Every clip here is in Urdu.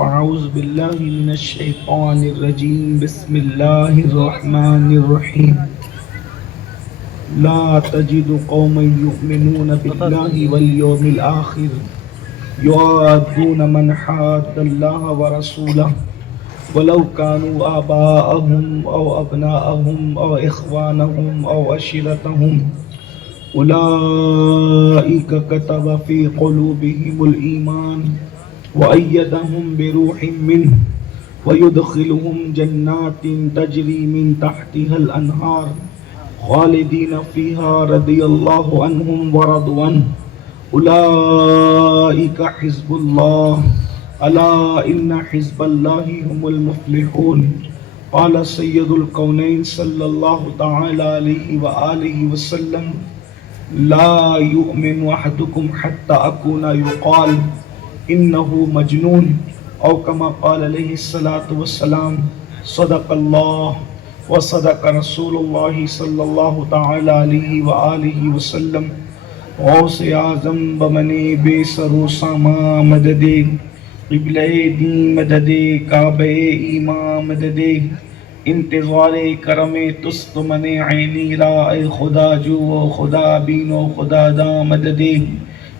أعوذ بالله من الشيطان الرجيم بسم الله الرحمن الرحيم لا تجد قوما يؤمنون بالله واليوم الآخر يوادون من حاد الله ورسوله ولو كانوا آباءهم أو أبناءهم أو إخوانهم أو عشيرتهم أولئك كتب في قلوبهم الإيمان وأيدهم بروح منه ويدخلهم جنات تجري من تحتها الأنهار خالدين فيها رضي الله عنهم ورضوا عنه أولئك حزب الله ألا إن حزب الله هم المفلحون. قال سيد الكونين صلى الله تعالى عليه وآله وسلم لا يؤمن أحدكم حتى أكون يقال إنه مجنون أو كما قال عليه الصلاة والسلام صدق الله وصدق رسول الله صلى الله تعالى عليه وآله وسلم. غوث اعظم بمنے بے سرو ساما مددے قبلہ دین مددے کعبہ ایمان مددے انتظار کرم تست من عینی را اے خدا جو خدا بینو خدا دا مددے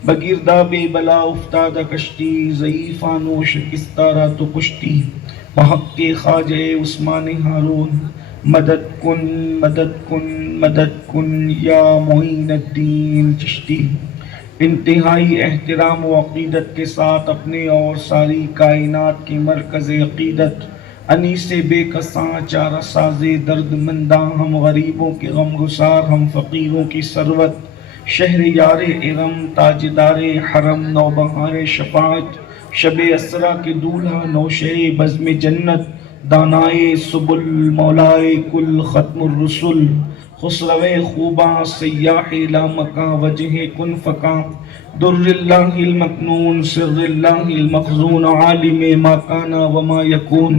بگردہ بے بلا افتادہ کشتی ضعیفانو شکستارا تو کشتی بحق کے خواجہ عثمان ہارون مدد کن مدد کن مدد کن یا معین الدین چشتی. انتہائی احترام و عقیدت کے ساتھ اپنے اور ساری کائنات کی مرکز عقیدت انیس بے کساں چارہ ساز درد منداں ہم غریبوں کے غم گسار ہم فقیروں کی ثروت شہر یار ارم تاجدار حرم نوبہار شفاعت شب اسرا کے دولہا نوشہ بزم جنت دانائے سبل مولائے کل ختم الرسل خسرو خوباں سیاح لامکاں وجہ کن فکاں در اللہ المکنون سر اللہ المخزون عالم ما کانا وما یکون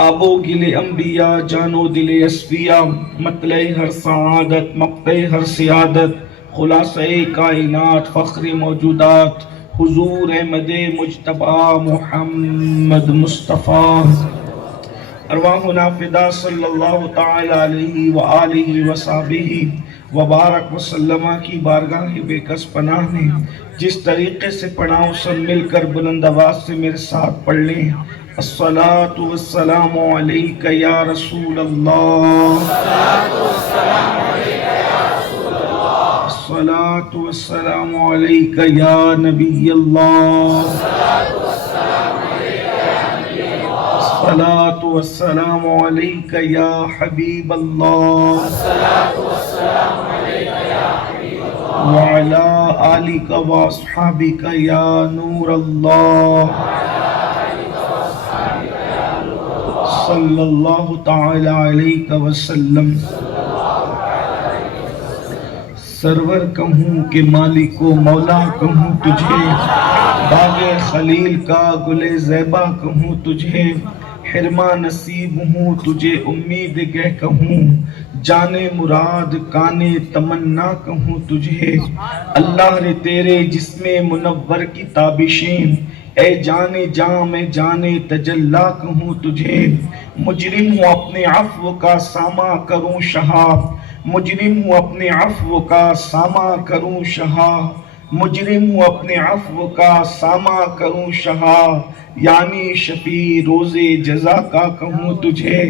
آب و گل انبیاء جان و دل اصفیاء مطلع ہر سعادت مقطع ہر سیادت خلاصہ کائنات فخر موجودات حضور احمد مجتبی محمد مصطفیٰ ارواحنا فدا صلی اللہ تعالی علیہ وآلہ وصحبہ وبارک وسلم کی بارگاہ بے کس پناہ نے جس طریقے سے پڑھاؤں سب مل کر بلند آواز سے میرے ساتھ پڑھ لیں. الصلاة والسلام علیکہ یا رسول اللہ الصلاة والسلام علیکہ یا نبی اللہ الصلاة والسلام علیکہ یا حبیب اللہ وعلا آلک واصحابک یا نور اللہ صلی اللہ تعالی علیہ وسلم. سرور کہوں کہ مالک و مولا کہوں تجھے باغ خلیل کا گل زیبا کہوں تجھے حرما نصیب ہوں تجھے امید گہ کہوں جانے مراد کانے تمنا کہوں تجھے اللہ نے تیرے جسم منور کی تابشیں اے جانے جاں میں جانے تجلا کہوں تجھے مجرم ہوں اپنے عفو کا سامہ کروں شہا مجرم ہوں اپنے عفو کا سامہ کروں شہا مجرم ہوں اپنے عفو کا سامہ کروں شہا یعنی شفیع روز جزا کا کہوں تجھے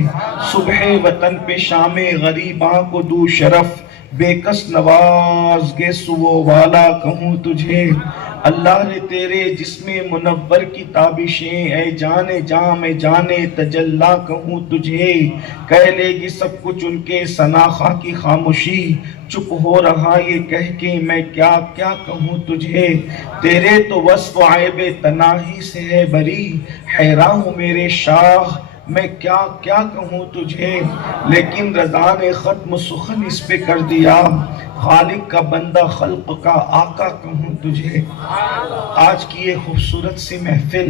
صبح وطن پہ شام غریباں کو دو شرف بے کس نواز گے سو والا کہوں تجھے اللہ نے تیرے جسم منور کی تابشیں اے جانے جاں میں جانے تجلا کہوں تجھے کہہ لے گی سب کچھ ان کے سناخا کی خاموشی چپ ہو رہا یہ کہہ کے میں کیا کیا کہوں تجھے تیرے تو وصف عیب تناہی سے ہے بری حیران ہوں میرے شاہ میں کیا کیا کہوں تجھے لیکن رضا نے ختم سخن اس پہ کر دیا خالق کا بندہ خلق کا آقا کہوں تجھے. آج کی یہ خوبصورت سی محفل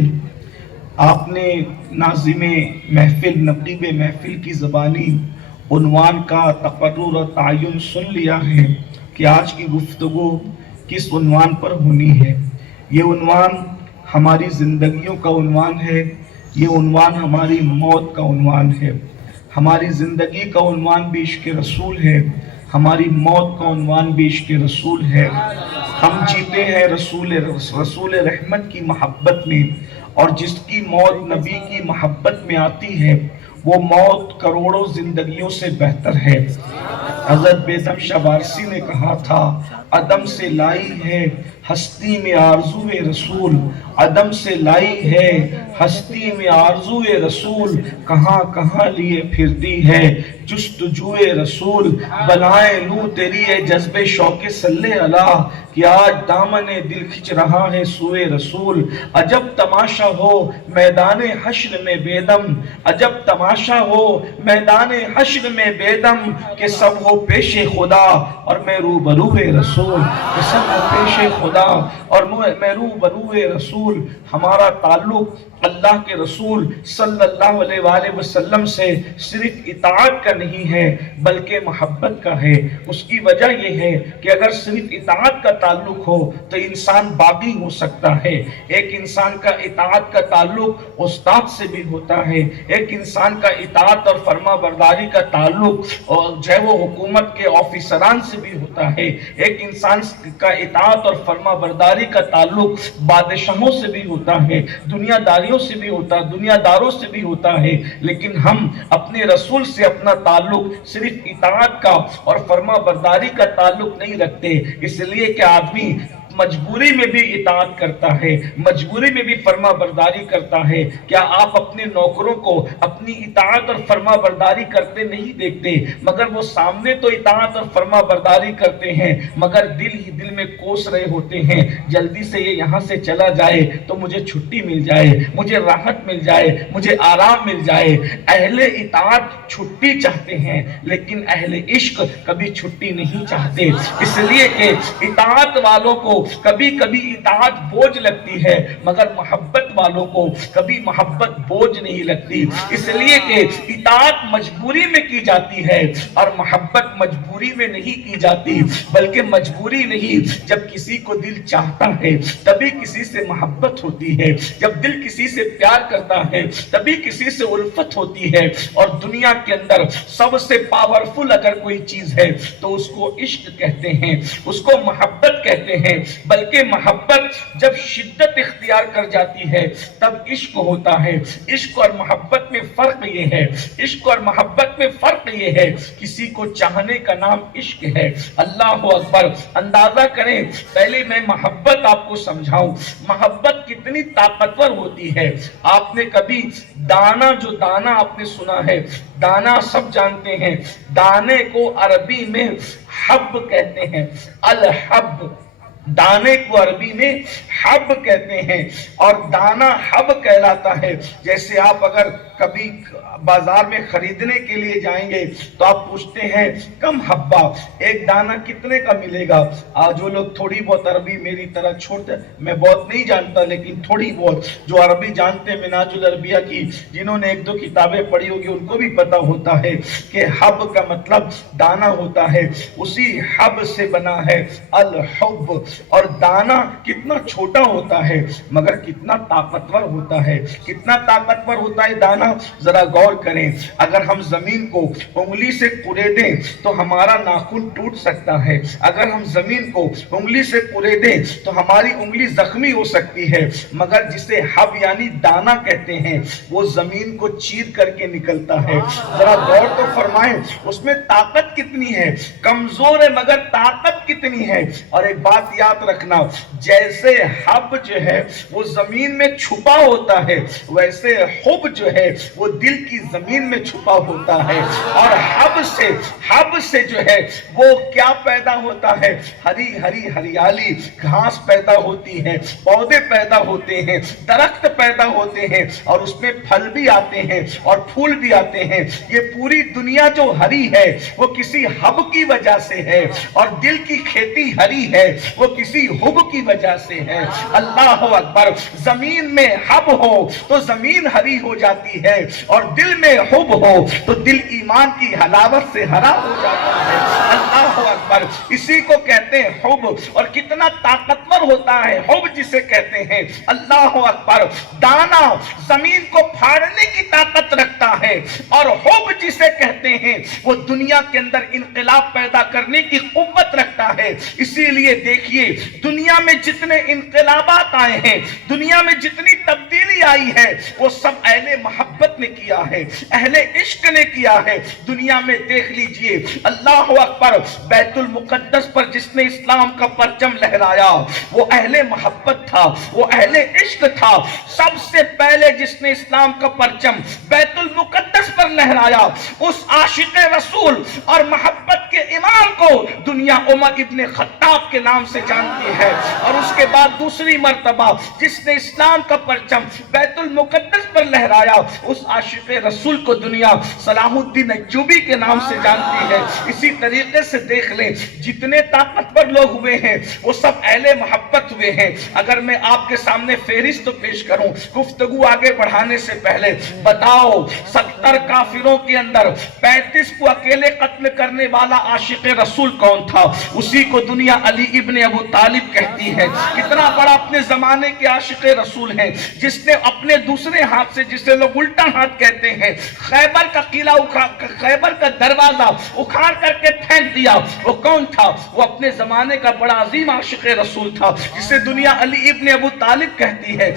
آپ نے ناظم محفل نقیب محفل کی زبانی عنوان کا تقرر اور تعین سن لیا ہے کہ آج کی گفتگو کس عنوان پر ہونی ہے. یہ عنوان ہماری زندگیوں کا عنوان ہے، یہ عنوان ہماری موت کا عنوان ہے۔ ہماری زندگی کا عنوان بھی عشق رسول ہے، ہماری موت کا عنوان بھی عشق رسول ہے۔ ہم جیتے ہیں رسول رحمت کی محبت میں، اور جس کی موت نبی کی محبت میں آتی ہے وہ موت کروڑوں زندگیوں سے بہتر ہے۔ حضرت بیدم شاہ وارسی نے کہا تھا، عدم سے لائی ہے ہستی میں آرزو رسول، عدم سے لائی ہے ہستی میں آرزو رسول، کہاں کہاں لیے پھرتی ہے جستجو رسول، بلائیں لوں تیری ہے جذب شوق صلی اللہ، کہ آج دامن دل کھچ رہا ہے سوئے رسول۔ عجب تماشا ہو میدان حشر میں بیدم، عجب تماشا ہو میدان حشر میں بیدم، کہ سب ہو پیش خدا اور میں روبرو رسول، کہ سب ہو پیش خدا اور میں روبرو رسول۔ ہمارا تعلق اللہ کے رسول صلی اللہ علیہ وآلہ وسلم سے صرف اطاعت کا نہیں ہے بلکہ محبت کا ہے۔ اس کی وجہ یہ ہے کہ اگر صرف اطاعت کا تعلق ہو تو انسان باغی ہو سکتا ہے۔ ایک انسان کا اطاعت کا تعلق استاد سے بھی ہوتا ہے، ایک انسان کا اطاعت اور فرما برداری کا تعلق جو ہے وہ حکومت کے آفیسران سے بھی ہوتا ہے، ایک انسان کا اطاعت اور فرما برداری کا تعلق بادشاہوں سے بھی ہوتا ہے، دنیا داریوں سے بھی ہوتا ہے، دنیا داروں سے بھی ہوتا ہے۔ لیکن ہم اپنے رسول سے اپنا تعلق صرف اطاعت کا اور فرما برداری کا تعلق نہیں رکھتے، اس لیے کہ آدمی مجبوری میں بھی اطاعت کرتا ہے، مجبوری میں بھی فرما برداری کرتا ہے۔ کیا آپ اپنے نوکروں کو اپنی اطاعت اور فرما برداری کرتے نہیں دیکھتے؟ مگر وہ سامنے تو اطاعت اور فرما برداری کرتے ہیں مگر دل ہی دل میں کوس رہے ہوتے ہیں، جلدی سے یہ یہاں سے چلا جائے تو مجھے چھٹی مل جائے، مجھے راحت مل جائے، مجھے آرام مل جائے۔ اہل اطاعت چھٹی چاہتے ہیں لیکن اہل عشق کبھی چھٹی نہیں چاہتے، اس لیے کہ اطاعت والوں کو کبھی کبھی اطاعت بوجھ لگتی ہے مگر محبت والوں کو کبھی محبت بوجھ نہیں لگتی، اس لیے کہ اطاعت مجبوری میں کی جاتی ہے اور محبت مجبوری میں نہیں کی جاتی، بلکہ مجبوری نہیں، جب کسی کو دل چاہتا ہے تبھی کسی سے محبت ہوتی ہے، جب دل کسی سے پیار کرتا ہے تبھی کسی سے الفت ہوتی ہے۔ اور دنیا کے اندر سب سے پاورفل اگر کوئی چیز ہے تو اس کو عشق کہتے ہیں، اس کو محبت کہتے ہیں، بلکہ محبت جب شدت اختیار کر جاتی ہے تب عشق ہوتا ہے۔ عشق اور محبت میں فرق یہ ہے، عشق اور محبت میں فرق یہ ہے، کسی کو چاہنے کا نام عشق ہے۔ اللہ اکبر، اندازہ کریں، پہلے میں محبت آپ کو سمجھاؤں، محبت کتنی طاقتور ہوتی ہے۔ آپ نے کبھی دانا، جو دانا آپ نے سنا ہے، دانا سب جانتے ہیں، دانے کو عربی میں حب کہتے ہیں، الحب، دانے کو عربی میں حب کہتے ہیں، اور دانا حب کہلاتا ہے۔ جیسے آپ اگر کبھی بازار میں خریدنے کے لیے جائیں گے تو آپ پوچھتے ہیں کم حبہ، ایک دانا کتنے کا ملے گا؟ آج وہ لوگ تھوڑی بہت عربی میری طرح چھوڑتے، میں بہت نہیں جانتا لیکن تھوڑی بہت جو عربی جانتے ہیں منہاج العربیہ کی، جنہوں نے ایک دو کتابیں پڑھی ہوگی ان کو بھی پتا ہوتا ہے کہ حب کا مطلب دانا ہوتا ہے، اسی حب سے بنا ہے الحب۔ اور دانا کتنا چھوٹا ہوتا ہے مگر کتنا طاقتور ہوتا ہے، کتنا طاقتور ہوتا ہے دانا، ذرا غور کریں۔ اگر ہم زمین کو انگلی سے کریدیں تو ہمارا ناخن ٹوٹ سکتا ہے، اگر ہم زمین کو انگلی سے کریدیں تو ہماری انگلی زخمی ہو سکتی ہے، مگر جسے حب یعنی دانا کہتے ہیں وہ زمین کو چیر کر کے نکلتا ہے۔ ذرا غور تو فرمائیں، اس میں طاقت کتنی ہے، کمزور ہے مگر طاقت کتنی ہے۔ اور ایک بات یاد رکھنا، جیسے حب جو ہے وہ زمین میں چھپا ہوتا ہے ویسے حب جو ہے وہ دل کی زمین میں چھپا ہوتا ہے۔ اور حب سے جو ہے وہ کیا پیدا ہوتا ہے، ہری ہری ہریالی گھاس پیدا ہوتی ہے، پودے پیدا ہوتے ہیں، درخت پیدا ہوتے ہیں، اور اس میں پھل بھی آتے ہیں اور پھول بھی آتے ہیں۔ یہ پوری دنیا جو ہری ہے وہ کسی حب کی وجہ سے ہے، اور دل کی کھیتی ہری ہے وہ کسی حب کی وجہ سے ہے۔ اللہ اکبر، زمین میں حب ہو تو زمین ہری ہو جاتی ہے، اور دل میں حب ہو تو دل ایمان کی حلاوت سے ہرا ہو جاتا ہے۔ اللہ اکبر، اسی کو کہتے ہیں حب، اور کتنا طاقتور ہوتا ہے حب جسے کہتے ہیں۔ اللہ اکبر، دانا زمین کو پھاڑنے کی طاقت رکھتا ہے، اور حب جسے کہتے ہیں وہ دنیا کے اندر انقلاب پیدا کرنے کی قوت رکھتا ہے۔ اسی لیے دیکھیے دنیا میں جتنے انقلابات آئے ہیں، دنیا میں جتنی تبدیلی آئی ہے، وہ سب اہل محبت نے کیا ہے، اہل عشق نے کیا ہے۔ دنیا میں دیکھ لیجئے، اللہ اکبر، بیت المقدس پر جس نے اسلام کا پرچم لہرایا وہ اہل محبت تھا، وہ اہل عشق تھا۔ سب سے پہلے جس نے اسلام کا پرچم بیت المقدس پر لہرایا، اس عاشق رسول اور محبت کے امام کو دنیا عمر ابن خطاب کے نام سے جانتی ہے۔ اور اس کے بعد دوسری مرتبہ جس نے اسلام کا پرچم بیت المقدس پر لہرایا، اس عاشق رسول کو دنیا صلاح الدین ایوبی کے نام سے جانتی ہے۔ اسی طریقے سے دیکھ لیں جتنے طاقتور لوگ ہوئے ہیں وہ سب اہل محبت ہوئے ہیں۔ اگر میں آپ کے سامنے فہرست پیش کروں گفتگو آگے بڑھانے سے پہلے، بتاؤ 70 کافروں کے اندر 35 کو اکیلے قتل کرنے والا عاشق رسول کون تھا؟ اسی کو دنیا علی ابن ابو طالب کہتی ہے۔ کتنا بڑا اپنے زمانے کے عاشق رسول ہیں، جس نے اپنے دوسرے ہاتھ سے، جسے لوگ الٹا ہاتھ کہتے ہیں، خیبر کا قلعہ خیبر کا دروازہ اکھاڑ کر کے پھینک دیا۔ وہ کون تھا؟ وہ اپنے زمانے کا بڑا عظیم عاشق رسول تھا، جسے دنیا علی ابن ابو طالب کہتی ہے۔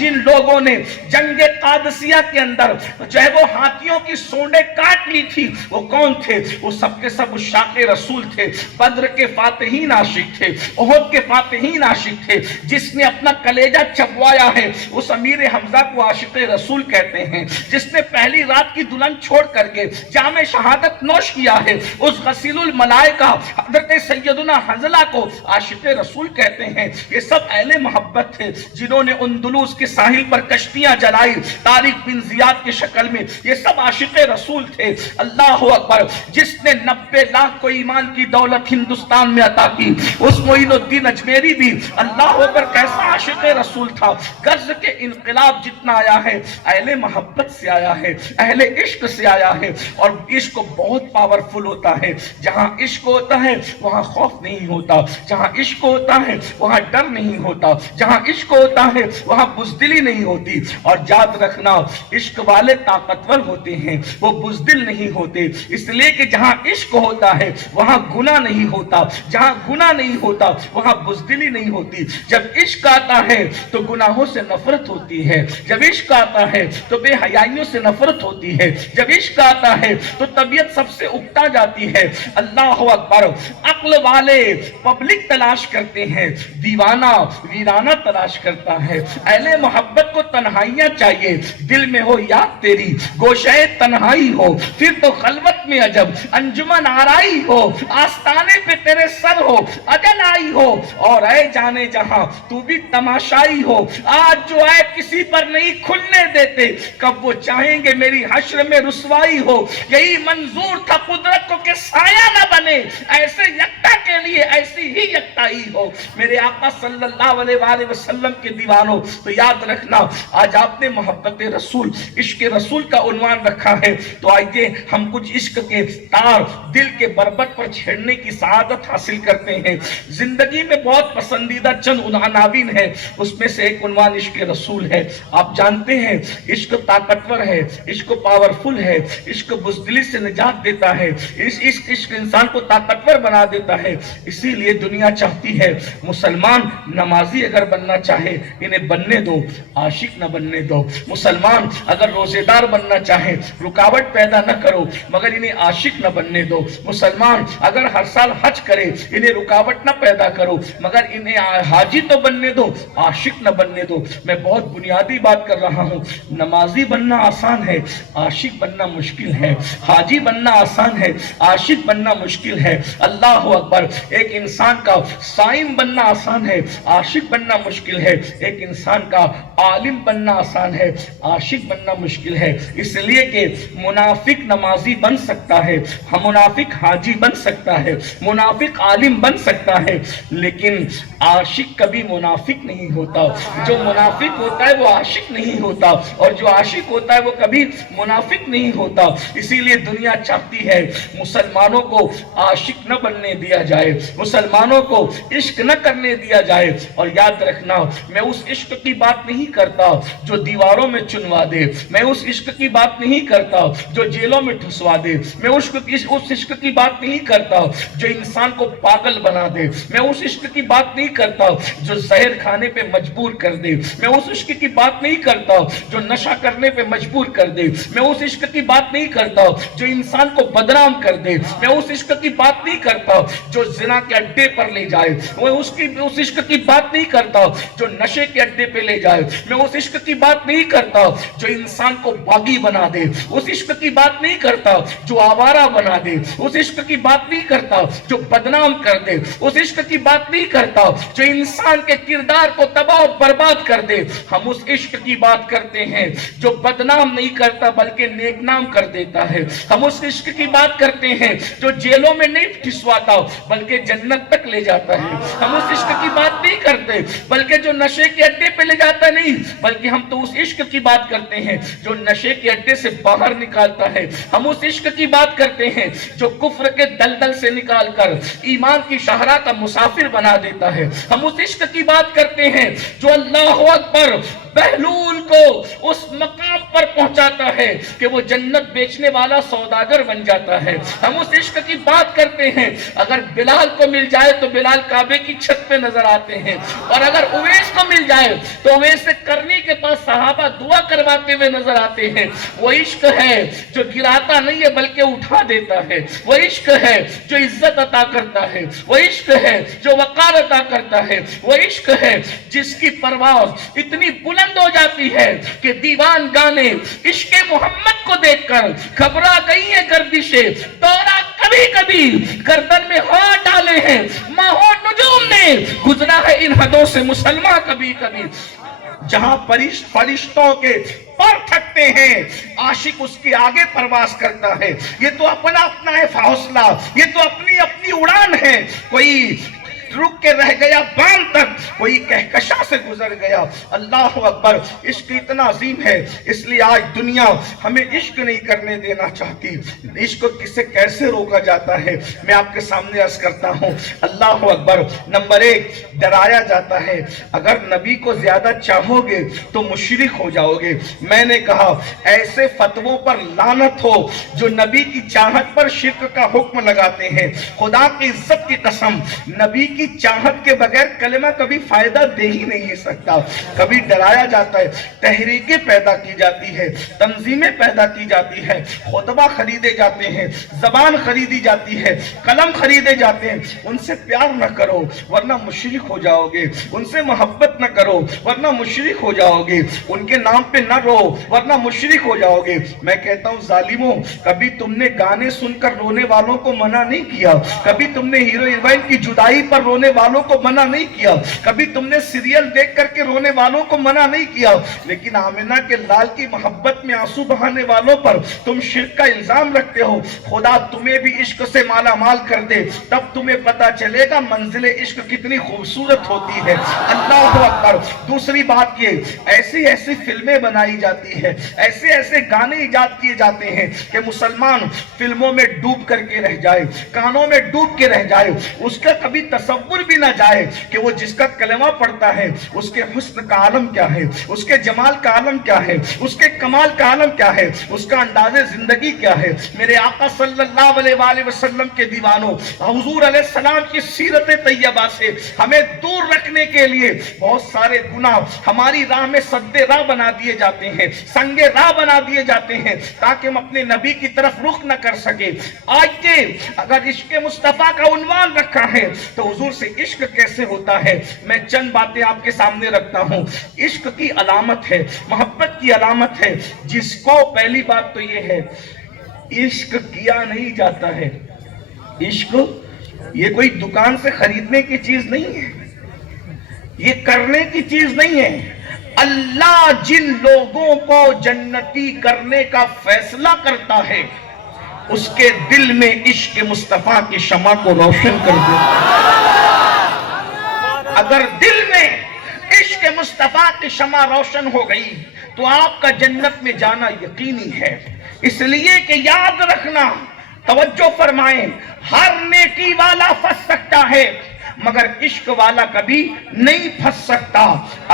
جن لوگوں نے جنگ قادسیہ کے اندر جو ہے وہ ہاتھیوں کی سونڈیں کاٹ لی تھی، وہ کون تھے؟ وہ سب کے سب عشاق رسول تھے، بدر کے فاتحین عاشق تھے، احد کے فاتحین عاشق تھے۔ جس نے اپنا کلیجہ چبوایا ہے اس امیر حمزہ کو عاشق رسول کہتے ہیں۔ جس نے پہلی رات کی دلہن چھوڑ کر کے جام شہادت نوش کیا ہے اس غسیل الملائکہ حضرت سیدنا حنظلہ کو عاشق رسول کہتے ہیں۔ یہ سب اہل محبت تھے جنہوں نے اندلس کے ساحل پر کشتیاں جلائی طارق بن زیاد کی شکل میں، یہ سب عاشق رسول تھے۔ اللہ اکبر، جس نے 90 لاکھ کو ایمان کی دولت ہندوستان میں عطا کی اس معین الدین اجمیری بھی اللہ اکبر کیسا عاشق رسول تھا۔ غزہ کے انقلاب جتنا آیا ہے اہل محبت سے آیا ہے، اہل عشق سے آیا ہے، اور عشق بہت پاورفل ہوتا ہے۔ جہاں عشق ہوتا ہے وہاں خوف نہیں ہوتا، جہاں عشق ہوتا ہے وہاں ڈر نہیں ہوتا، جہاں عشق ہوتا ہے وہاں بزدلی نہیں ہوتی۔ اور یاد رکھنا عشق والے طاقتور ہوتے ہیں، وہ بزدل نہیں ہوتے، اس لیے کہ جہاں عشق ہوتا ہے وہاں گناہ نہیں ہوتا، جہاں گناہ نہیں ہوتا وہاں بزدلی نہیں ہوتی۔ جب عشق آتا ہے تو گناہوں سے نفرت ہوتی ہے، جب عشق آتا ہے تو بے حیائیوں سے نفرت ہوتی ہے، جب عشق آتا ہے تو طبیعت سب سے اکتا جاتی ہے۔ اللہ اکبر، عقل والے پبلک تلاش کرتے ہیں، دیوانہ ویرانہ تلاش کرتا ہے۔ اہل محبت کو تنہائیاں چاہیے، دل میں ہو یاد تیری گوشے تنہائی ہو، پھر تو خلوت میں عجب انجمن آرائی ہو، آستانے پہ تیرے سر ہو اجل آئی ہو، اور اے جانے جہاں تو بھی تماشائی ہو۔ آج جو ہے کسی پر نہیں کھلنے دیتے، کب وہ چاہیں گے میری حشر میں رسوائی ہو۔ یہی منظور تھا قدرت کو کہ سایہ نہ بنے، ایسے یکتا کے لیے ایسی ہی یکتائی ہو۔ میرے آقا صلی اللہ علیہ وآلہ وسلم کے دیوانوں، تو یاد رکھنا آج آپ نے محبت رسول، عشق رسول کا عنوان رکھا ہے، تو آئیے ہم کچھ عشق کے تار دل کے بربط پر چھیڑنے کی سعادت حاصل کرتے ہیں۔ زندگی میں بہت پسندیدہ چند عناوین ہے، اس میں سے ایک عنوان عشق رسول ہے۔ آپ جانتے ہیں عشق طاقتور ہے، عشق پاورفل ہے، عشق بزدلی سے نجات دیتا ہے، عشق انسان کو طاقتور بنا دیتا ہے۔ اسی لیے دنیا چاہتی ہے مسلمان نمازی اگر بننا چاہے انہیں بننے دو، عاشق نہ بننے دو۔ مسلمان اگر روزے دار بننا چاہے رکاوٹ پیدا نہ کرو مگر انہیں عاشق نہ بننے دو۔ مسلمان اگر ہر سال حج کرے انہیں رکاوٹ نہ پیدا کرو مگر انہیں حاجی تو بننے دو، عاشق نہ بننے دو۔ میں بہت بنیادی بات کر رہا ہوں، نمازی بننا آسان ہے، عاشق بننا مشکل ہے، حاجی بننا آسان ہے، عاشق بننا مشکل ہے۔ اللہ اکبر، ایک انسان کا صائم بننا آسان ہے، عاشق بننا مشکل ہے، ایک انسان کا عالم بننا آسان ہے، عاشق بننا مشکل ہے۔ اس لیے کہ منافق نمازی بن سکتا ہے، ہم منافق منافق حاجی بن سکتا ہے، منافق عالم بن سکتا ہے، لیکن عاشق کبھی منافق نہیں ہوتا۔ جو منافق ہوتا ہے وہ عاشق نہیں ہوتا، اور جو عاشق ہوتا ہے وہ کبھی منافق نہیں ہوتا۔ اسی لیے دنیا چاہتی ہے مسلمانوں کو عاشق نہ بننے دیا جائے، مسلمانوں کو عشق نہ کرنے دیا جائے۔ اور یاد رکھنا، میں اس عشق کی بات نہیں کرتا جو دیواروں میں چنوا دے، میں اس عشق کی بات نہیں کرتا جو جیلوں میں ٹھسوا دے، میں اس عشق کی بات نہیں کرتا جو انسان کو پاگل بنا دے، میں اس عشق کی بات نہیں کرتا جو زہر کھانے پہ مجبور کر دے، میں اس عشق کی بات نہیں کرتا جو نشہ کرنے پہ مجبور کر دے، میں اس عشق کی بات نہیں کرتا جو انسان کو بدنام کر دے، میں اس عشق کی بات نہیں کرتا جو زنا کے اڈے پر لے جائے، میں اس عشق کی بات نہیں کرتا جو نشے کے اڈے پہ لے جائے، میں اس عشق کی بات نہیں کرتا جو انسان کو باغی بنا دے، اس عشق کی بات نہیں کرتا جو آوارہ بنا دے، اس عشق کی بات نہیں کرتا جو بدنام کر دے، اس عشق کی بات نہیں کرتا جو انسان کے کردار کو تباہ و برباد کر دے۔ ہم اس عشق کی بات کرتے ہیں جو بدنام نہیں کرتا بلکہ نیک نام کر دیتا ہے۔ ہم اس عشق کی بات کرتے ہیں جو جیلوں میں نہیں ٹھسواتا بلکہ جنت تک لے جاتا ہے۔ ہم اس عشق کی بات نہیں کرتے بلکہ جو نشے کے اڈے پہ لے جاتا نہیں، بلکہ ہم تو اس عشق کی بات کرتے ہیں جو نشے کے اڈے سے باہر نکالتا ہے۔ ہم اس عشق کی بات کرتے ہیں جو کفر کے دلدل سے نکال کر ایمان کی شاہراہ کا مسافر بنا دیتا ہے۔ ہم اس عشق کی بات کرتے ہیں جو اللہ اکبر بہلول کو اس مقام پر پہنچاتا ہے کہ وہ جنت بیچنے والا سوداگر بن جاتا ہے۔ ہم اس عشق کی بات کرتے ہیں اگر بلال کو مل جائے تو بلال کعبے کی چھت پہ نظر آتے ہیں، اور اگر اویس کو مل جائے تو اویس سے کرنی کے پاس صحابہ دعا کرواتے ہوئے نظر آتے ہیں۔ وہ عشق ہے جو گراتا نہیں ہے بلکہ اٹھا دیتا ہے، وہ عشق ہے جو عزت عطا کرتا ہے، وہ عشق ہے جو وقار عطا کرتا ہے، وہ عشق ہے جس کی پرواز اتنی بلند ہو جاتی ہے کہ دیوان گانے عشق محمد کو دیکھ کر گھبرا گئی ہیں گردشیں، دورہ کبھی کبھی گردن میں ہاتھ ڈالے ہیں، ماہو نجوم نے گزرا ہے ان حدوں سے مسلمان کبھی کبھی۔ جہاں فرشتوں کے پر تھکتے ہیں عاشق اس کے آگے پرواز کرتا ہے۔ یہ تو اپنا ہے حوصلہ، یہ تو اپنی اڑان ہے۔ کوئی رک کے رہ گیا بام تک، کوئی کہکشاں سے گزر گیا۔ اللہ اکبر، عشق اتنا عظیم ہے، اس لیے آج دنیا ہمیں عشق نہیں کرنے دینا چاہتی۔ عشق کسے کیسے روکا جاتا ہے میں آپ کے سامنے عرض کرتا ہوں۔ اللہ اکبر، نمبر 1 ڈرایا جاتا ہے اگر نبی کو زیادہ چاہو گے تو مشرک ہو جاؤ گے۔ میں نے کہا ایسے فتووں پر لعنت ہو جو نبی کی چاہت پر شرک کا حکم لگاتے ہیں۔ خدا کی عزت کی قسم، نبی کی چاہت کے بغیر کلمہ کبھی فائدہ دے ہی نہیں سکتا۔ کبھی ڈرایا جاتا ہے، تحریکیں پیدا کی جاتی ہے، تنظیمیں پیدا کی جاتی ہے، خطبہ خریدے جاتے ہیں، زبان خریدی جاتی ہے، قلم خریدے جاتے ہیں۔ ان سے پیار نہ کرو ورنہ مشرک ہو جاؤ گے، ان سے محبت نہ کرو ورنہ مشرک ہو جاؤ گے، ان کے نام پہ نہ رو ورنہ مشرک ہو جاؤ گے۔ میں کہتا ہوں ظالموں، کبھی تم نے گانے سن کر رونے والوں کو منع نہیں کیا، کبھی تم نے ہیرو ہیروئن کی جدائی پر رونے والوں کو منع نہیں کیا، کبھی تم نے سیریل دیکھ کر کے رونے والوں کو منع نہیں کیا، لیکن آمنہ کے لال کی محبت میں آنسو بہانے والوں پر تم شرک کا الزام رکھتے ہو۔ خدا تمہیں بھی عشق سے مالا مال کر دے، تب تمہیں پتا چلے گا منزل عشق کتنی خوبصورت ہوتی ہے۔ اللہ اکبر۔ دوسری بات یہ، ایسی فلمیں بنائی جاتی ہے، ایسے گانے ایجاد کیے جاتے ہیں کہ مسلمان فلموں میں ڈوب کر کے رہ جائے، گانوں میں ڈوب کے رہ جائے، اس کا کبھی تصور بھی نہ جائے کہ وہ جس کا کلمہ پڑھتا ہے اس کے حسن کا عالم کیا ہے، اس کے جمال کا عالم کیا ہے، اس کے کمال کا عالم کیا ہے، اس کا انداز زندگی کیا ہے۔ میرے آقا صلی اللہ علیہ وآلہ وسلم کے دیوانوں، حضور علیہ السلام کی سیرت طیبہ سے ہمیں دور رکھنے کے لیے بہت سارے گناہ ہماری راہ میں سد راہ بنا دیے جاتے ہیں، سنگ راہ بنا دیے جاتے ہیں تاکہ ہم اپنے نبی کی طرف رخ نہ کر سکے۔ آج کے اگر عشق مصطفیٰ کا عنوان رکھا ہے تو حضور سے عشق کیسے ہوتا ہے، میں چند باتیں آپ کے سامنے رکھتا ہوں۔ عشق کی علامت ہے، محبت کی علامت ہے جس کو پہلی بات تو یہ ہے، عشق کیا نہیں جاتا ہے۔ عشق یہ کوئی دکان سے خریدنے کی چیز نہیں ہے، یہ کرنے کی چیز نہیں ہے۔ اللہ جن لوگوں کو جنتی کرنے کا فیصلہ کرتا ہے اس کے دل میں عشق مصطفیٰ کی شمع کو روشن کر دے. اگر دل میں عشق مصطفیٰ کی شمع روشن ہو گئی تو آپ کا جنت میں جانا یقینی ہے. اس لیے کہ یاد رکھنا، توجہ فرمائیں، ہر نیکی والا پھنس سکتا ہے مگر عشق والا کبھی نہیں پھنس سکتا.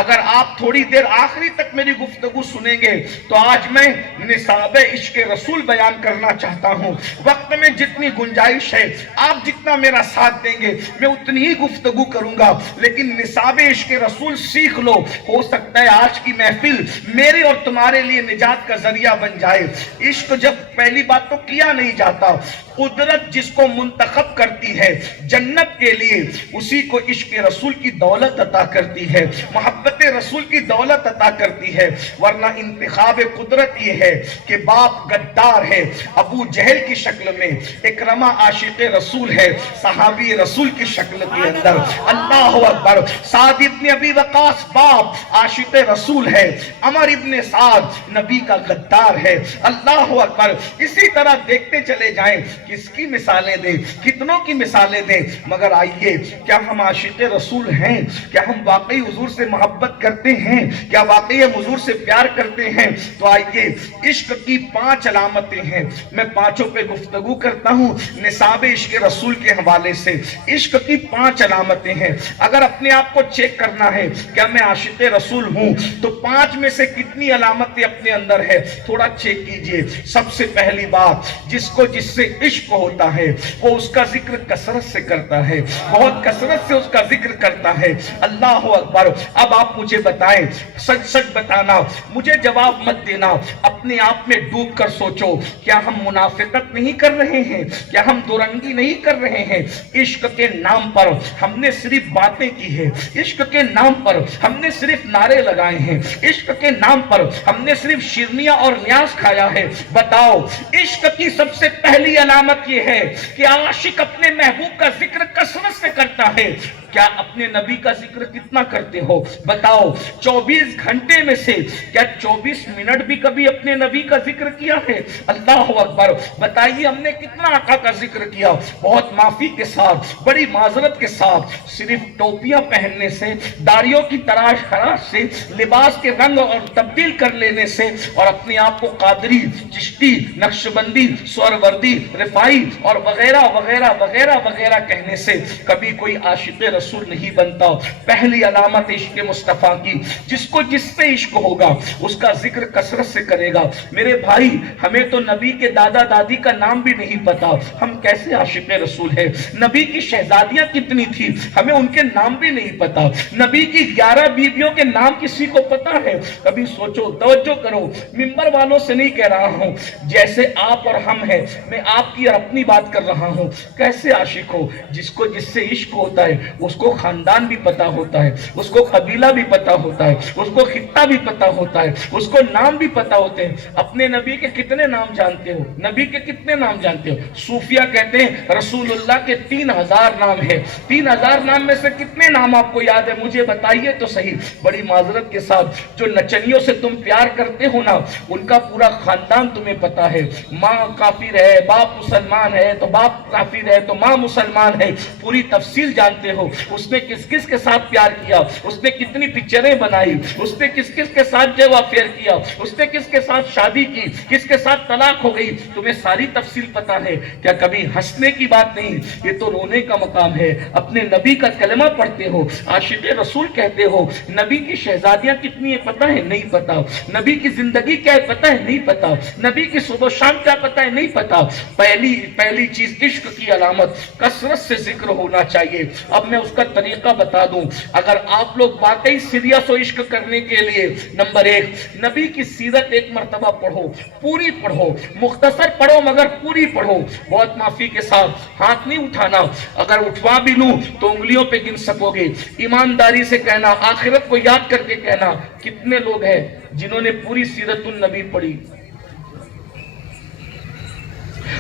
اگر آپ تھوڑی دیر آخری تک میری گفتگو سنیں گے تو آج میں نصاب عشق رسول بیان کرنا چاہتا ہوں. وقت میں جتنی گنجائش ہے، آپ جتنا میرا ساتھ دیں گے میں اتنی ہی گفتگو کروں گا، لیکن نصاب عشق رسول سیکھ لو. ہو سکتا ہے آج کی محفل میرے اور تمہارے لیے نجات کا ذریعہ بن جائے. عشق جب پہلی بات تو کیا نہیں جاتا، قدرت جس کو منتخب کرتی ہے جنت کے لیے اسی کو عشق رسول کی دولت عطا کرتی ہے، محبت رسول کی دولت عطا کرتی ہے. ورنہ انتخاب قدرت یہ ہے کہ باپ غدار ہے ابو جہل کی شکل میں، اکرمہ عاشق رسول ہے صحابی رسول کی شکل کے اندر. اللہ اکبر. سعد ابن ابی وقاص باپ عاشق رسول ہے، عمر ابن سعد نبی کا غدار ہے. اللہ اکبر. اسی طرح دیکھتے چلے جائیں، کس کی مثالیں دیں، کتنوں کی مثالیں دیں، مگر آئیے کیا ہم عاشق رسول ہیں؟ کیا ہم واقعی حضور سے محبت کرتے ہیں؟ کیا واقعی ہم حضور سے پیار کرتے ہیں؟ تو آئیے، عشق کی 5 علامتیں ہیں، میں 5 پہ گفتگو کرتا ہوں نصاب عشق رسول کے حوالے سے. عشق کی 5 علامتیں ہیں. اگر اپنے آپ کو چیک کرنا ہے کیا میں عاشق رسول ہوں تو 5 میں سے کتنی علامتیں اپنے اندر ہے تھوڑا چیک کیجئے. سب سے پہلی بات، جس سے عشق ہوتا ہے وہ اس کا ذکر کثرت سے کرتا ہے، بہت کثرت سے اس کا ذکر کرتا ہے. اللہ اکبر. اب آپ مجھے بتائیں، سچ سچ بتانا، مجھے جواب مت دینا، اپنے آپ میں ڈوب کر سوچو، کیا ہم منافقت نہیں کر رہے ہیں؟ کیا ہم دورنگی نہیں کر رہے ہیں؟ عشق کے نام پر ہم نے صرف باتیں کی ہیں، عشق کے نام پر ہم نے صرف نعرے لگائے ہیں، عشق کے نام پر ہم نے صرف شیرنیاں اور نیاز کھایا ہے. بتاؤ، عشق کی سب سے پہلی علامت یہ ہے کہ عاشق اپنے محبوب کا ذکر کثرت سے کرتا ہے. کیا اپنے نبی کا ذکر کتنا کرتے ہو؟ بتاؤ، 24 گھنٹے میں سے کیا 24 منٹ بھی کبھی اپنے نبی کا ذکر کیا ہے؟ اللہ اکبر. بتائیے ہم نے کتنا آقا کا ذکر کیا؟ بہت معافی کے ساتھ، بڑی معذرت کے ساتھ، صرف ٹوپیاں پہننے سے، داڑھیوں کی تراش خراش سے، لباس کے رنگ اور تبدیل کر لینے سے اور اپنے آپ کو قادری، چشتی، نقشبندی، سوروردی، رفائی اور وغیرہ وغیرہ وغیرہ وغیرہ کہنے سے کبھی کوئی عاشق رسول نہیں بنتا. پہلی علامت عشق مصطفیٰ کی، جس کو جس سے عشق ہوگا اس کا ذکر کثرت سے کرے گا. میرے بھائی، ہمیں تو نبی کے دادا دادی کا نام بھی نہیں پتا، ہم کیسے عاشق رسول ہیں؟ نبی کی شہزادیاں کتنی تھی ہمیں ان کے نام بھی نہیں پتا. نبی کی 11 بیویوں کے نام کسی کو پتا ہے؟ کبھی سوچو، توجہ کرو، ممبر والوں سے نہیں کہہ رہا ہوں، جیسے آپ اور ہم ہیں، میں آپ کی اور اپنی بات کر رہا ہوں. کیسے عاشق ہو؟ جس کو جس سے عشق ہوتا ہے اس کو خاندان بھی پتا ہوتا ہے، اس کو قبیلہ بھی پتا ہوتا ہے، اس کو خطہ بھی پتا ہوتا ہے، اس کو نام بھی پتا ہوتے ہیں. اپنے نبی کے کتنے نام جانتے ہو؟ نبی کے کتنے نام جانتے ہو؟ صوفیہ کہتے ہیں رسول اللہ کے 3000 نام ہیں. 3000 نام میں سے کتنے نام آپ کو یاد ہے؟ مجھے بتائیے تو صحیح. بڑی معذرت کے ساتھ، جو نچنیوں سے تم پیار کرتے ہو نا، ان کا پورا خاندان تمہیں پتا ہے. ماں کافر ہے، باپ مسلمان ہے تو باپ کافر ہے تو ماں مسلمان ہے، پوری تفصیل جانتے ہو. اس نے کس کس کے ساتھ پیار کیا، اس نے کتنی پکچریں بنائی، اس نے کس کس کے ساتھ جو افیئر کیا، اس نے کس کے ساتھ شادی کی، کس کے ساتھ طلاق ہو گئی، تمہیں ساری تفصیل پتا ہے. کیا کبھی ہنسنے کی بات نہیں، یہ تو رونے کا مقام ہے. اپنے نبی کا کلمہ پڑھتے ہو، عاشق رسول کہتے ہو. نبی کی شہزادیاں کتنی ہیں پتا ہے؟ نہیں پتا. نبی کی زندگی کیا ہے پتا ہے؟ نہیں پتا. نبی کی صبح و شام کیا پتا ہے؟ نہیں پتا. پہلی چیز عشق کی علامت کثرت سے ذکر ہونا چاہیے. اب میں اس کا طریقہ بتا دوں. اگر آپ لوگ واقعی سیریس ہو عشق کرنے کے لیے، نمبر 1، نبی کی سیرت ایک مرتبہ پڑھو، پوری پڑھو، مختصر پڑھو مگر پوری پڑھو. بہت معافی کے ساتھ ہاتھ نہیں اٹھانا، اگر اٹھوا بھی لوں تو انگلیوں پہ گن سکو گے. ایمانداری سے کہنا، آخرت کو یاد کر کے کہنا، کتنے لوگ ہیں جنہوں نے پوری سیرت النبی پڑھی؟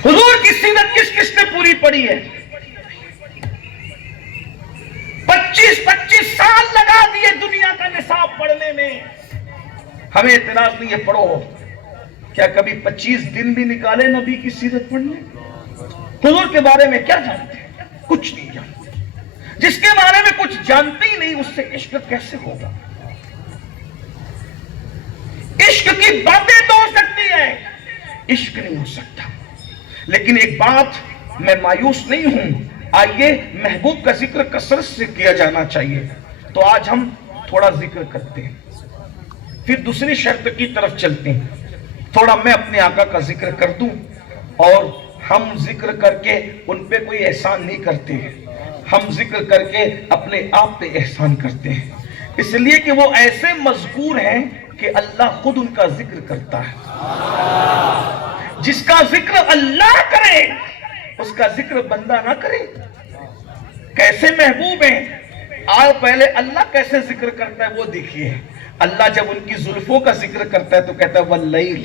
حضور کی سیرت کس کس نے پوری پڑھی ہے؟ 25 سال لگا دیے دنیا کا نصاب پڑھنے میں. ہمیں اعتراض نہیں ہے، پڑھو. کیا کبھی 25 دن بھی نکالے نبی کی سیرت پڑھنے؟ حضور کے بارے میں کیا جانتے ہیں؟ کچھ نہیں جانتے۔ جس کے بارے میں کچھ جانتے ہی نہیں، اس سے عشق کیسے ہوگا؟ عشق کی باتیں تو ہو سکتی ہیں، عشق نہیں ہو سکتا۔ لیکن ایک بات، میں مایوس نہیں ہوں، آئیے محبوب کا ذکر کثرت سے کیا جانا چاہیے، تو آج ہم تھوڑا ذکر کرتے ہیں، پھر دوسری شرط کی طرف چلتے ہیں۔ تھوڑا میں اپنے آقا کا ذکر کر دوں، اور ہم ذکر کر کے ان پہ کوئی احسان نہیں کرتے ہیں، ہم ذکر کر کے اپنے آپ پہ احسان کرتے ہیں، اس لیے کہ وہ ایسے مذکور ہیں کہ اللہ خود ان کا ذکر کرتا ہے۔ جس کا ذکر اللہ کرے، اس کا ذکر بندہ نہ کرے۔ کیسے محبوب ہیں؟ آؤ پہلے اللہ کیسے ذکر کرتا ہے وہ دیکھیے۔ اللہ جب ان کی زلفوں کا ذکر کرتا ہے تو کہتا ہے واللیل،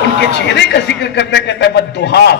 ان کے چہرے کا ذکر کرتا ہے کہتا ہے والضحیٰ۔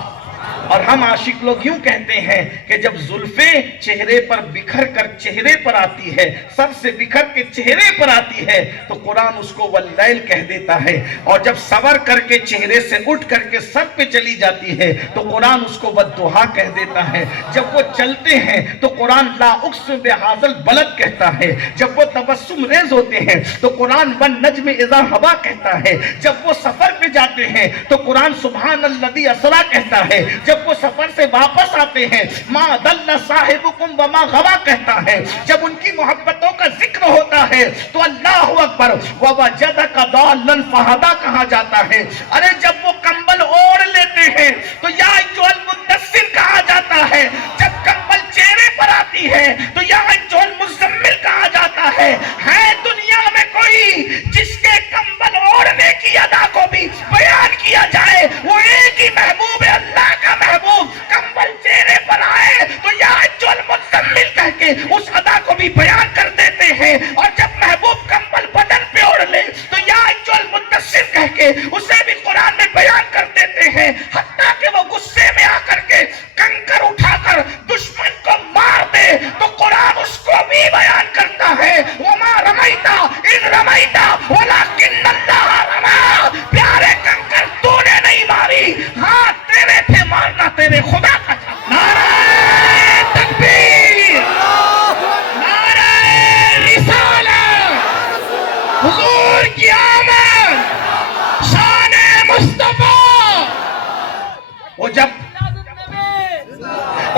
اور ہم عاشق لوگ یوں کہتے ہیں کہ جب زلفیں چہرے پر بکھر کر چہرے پر آتی ہے، سر سے بکھر کے چہرے پر آتی ہے، تو قرآن اس کو واللیل کہہ دیتا ہے، اور جب سور کر کے چہرے سے اٹھ کر کے سر پہ چلی جاتی ہے تو قرآن اس کو والضحیٰ کہہ دیتا ہے۔ جب وہ چلتے ہیں تو قرآن لا اقسم بہذا البلد کہتا ہے، جب وہ تبسم ریز ہوتے ہیں تو قرآن والنجم اذا ہوا کہتا ہے، جب وہ سفر پہ جاتے ہیں تو قرآن سبحان الذی اسریٰ کہتا ہے، جب وہ سفر سے واپس آتے ہیں ما ضل صاحبکم وما غوا کہتا ہے، جب ان کی محبتوں کا ذکر ہوتا ہے تو اللہ اکبر ووجدک ضالا فہدی کہا جاتا ہے۔ ارے جب وہ کمبل اوڑھ لیتے ہیں تو یا ایھا المدثر کہا جاتا ہے، جب کمبل چہرے پر آتی ہے تو یا ایھا المزمل کہا جاتا ہے۔ ہے دنیا میں کوئی جس کے کمبل اوڑھنے کی ادا کو بھی بیان کیا جائے؟ وہ ایک ہی محبوب ہے، اللہ کا محبوب۔ کمبل چہرے پر آئے تو یا ایھا المزمل کہہ کے اس ادا کو بھی بیان کر دیتے ہیں، اور جب محبوب کمبل بدن پہ اوڑھ لے تو یا ایھا المدثر کہہ کے اسے بھی قرآن میں بیان کر دیتے ہیں، حتیٰ کہ وہ غصے میں آ کر کے کنکر اٹھا کر دشمن کو مار دے تو قرآن اس کو بھی بیان کرتا ہے وما رمیت اذ رمیت ولکن اللہ رمی۔ پیارے کنکر تو نے نہیں ماری، ہاں تیرے تھے مارنا، تیرے خدا کا تھا۔ نعرہ تکبیر، نعرہ رسالت، حضور کی آمد، شان مصطفیٰ۔ وہ جب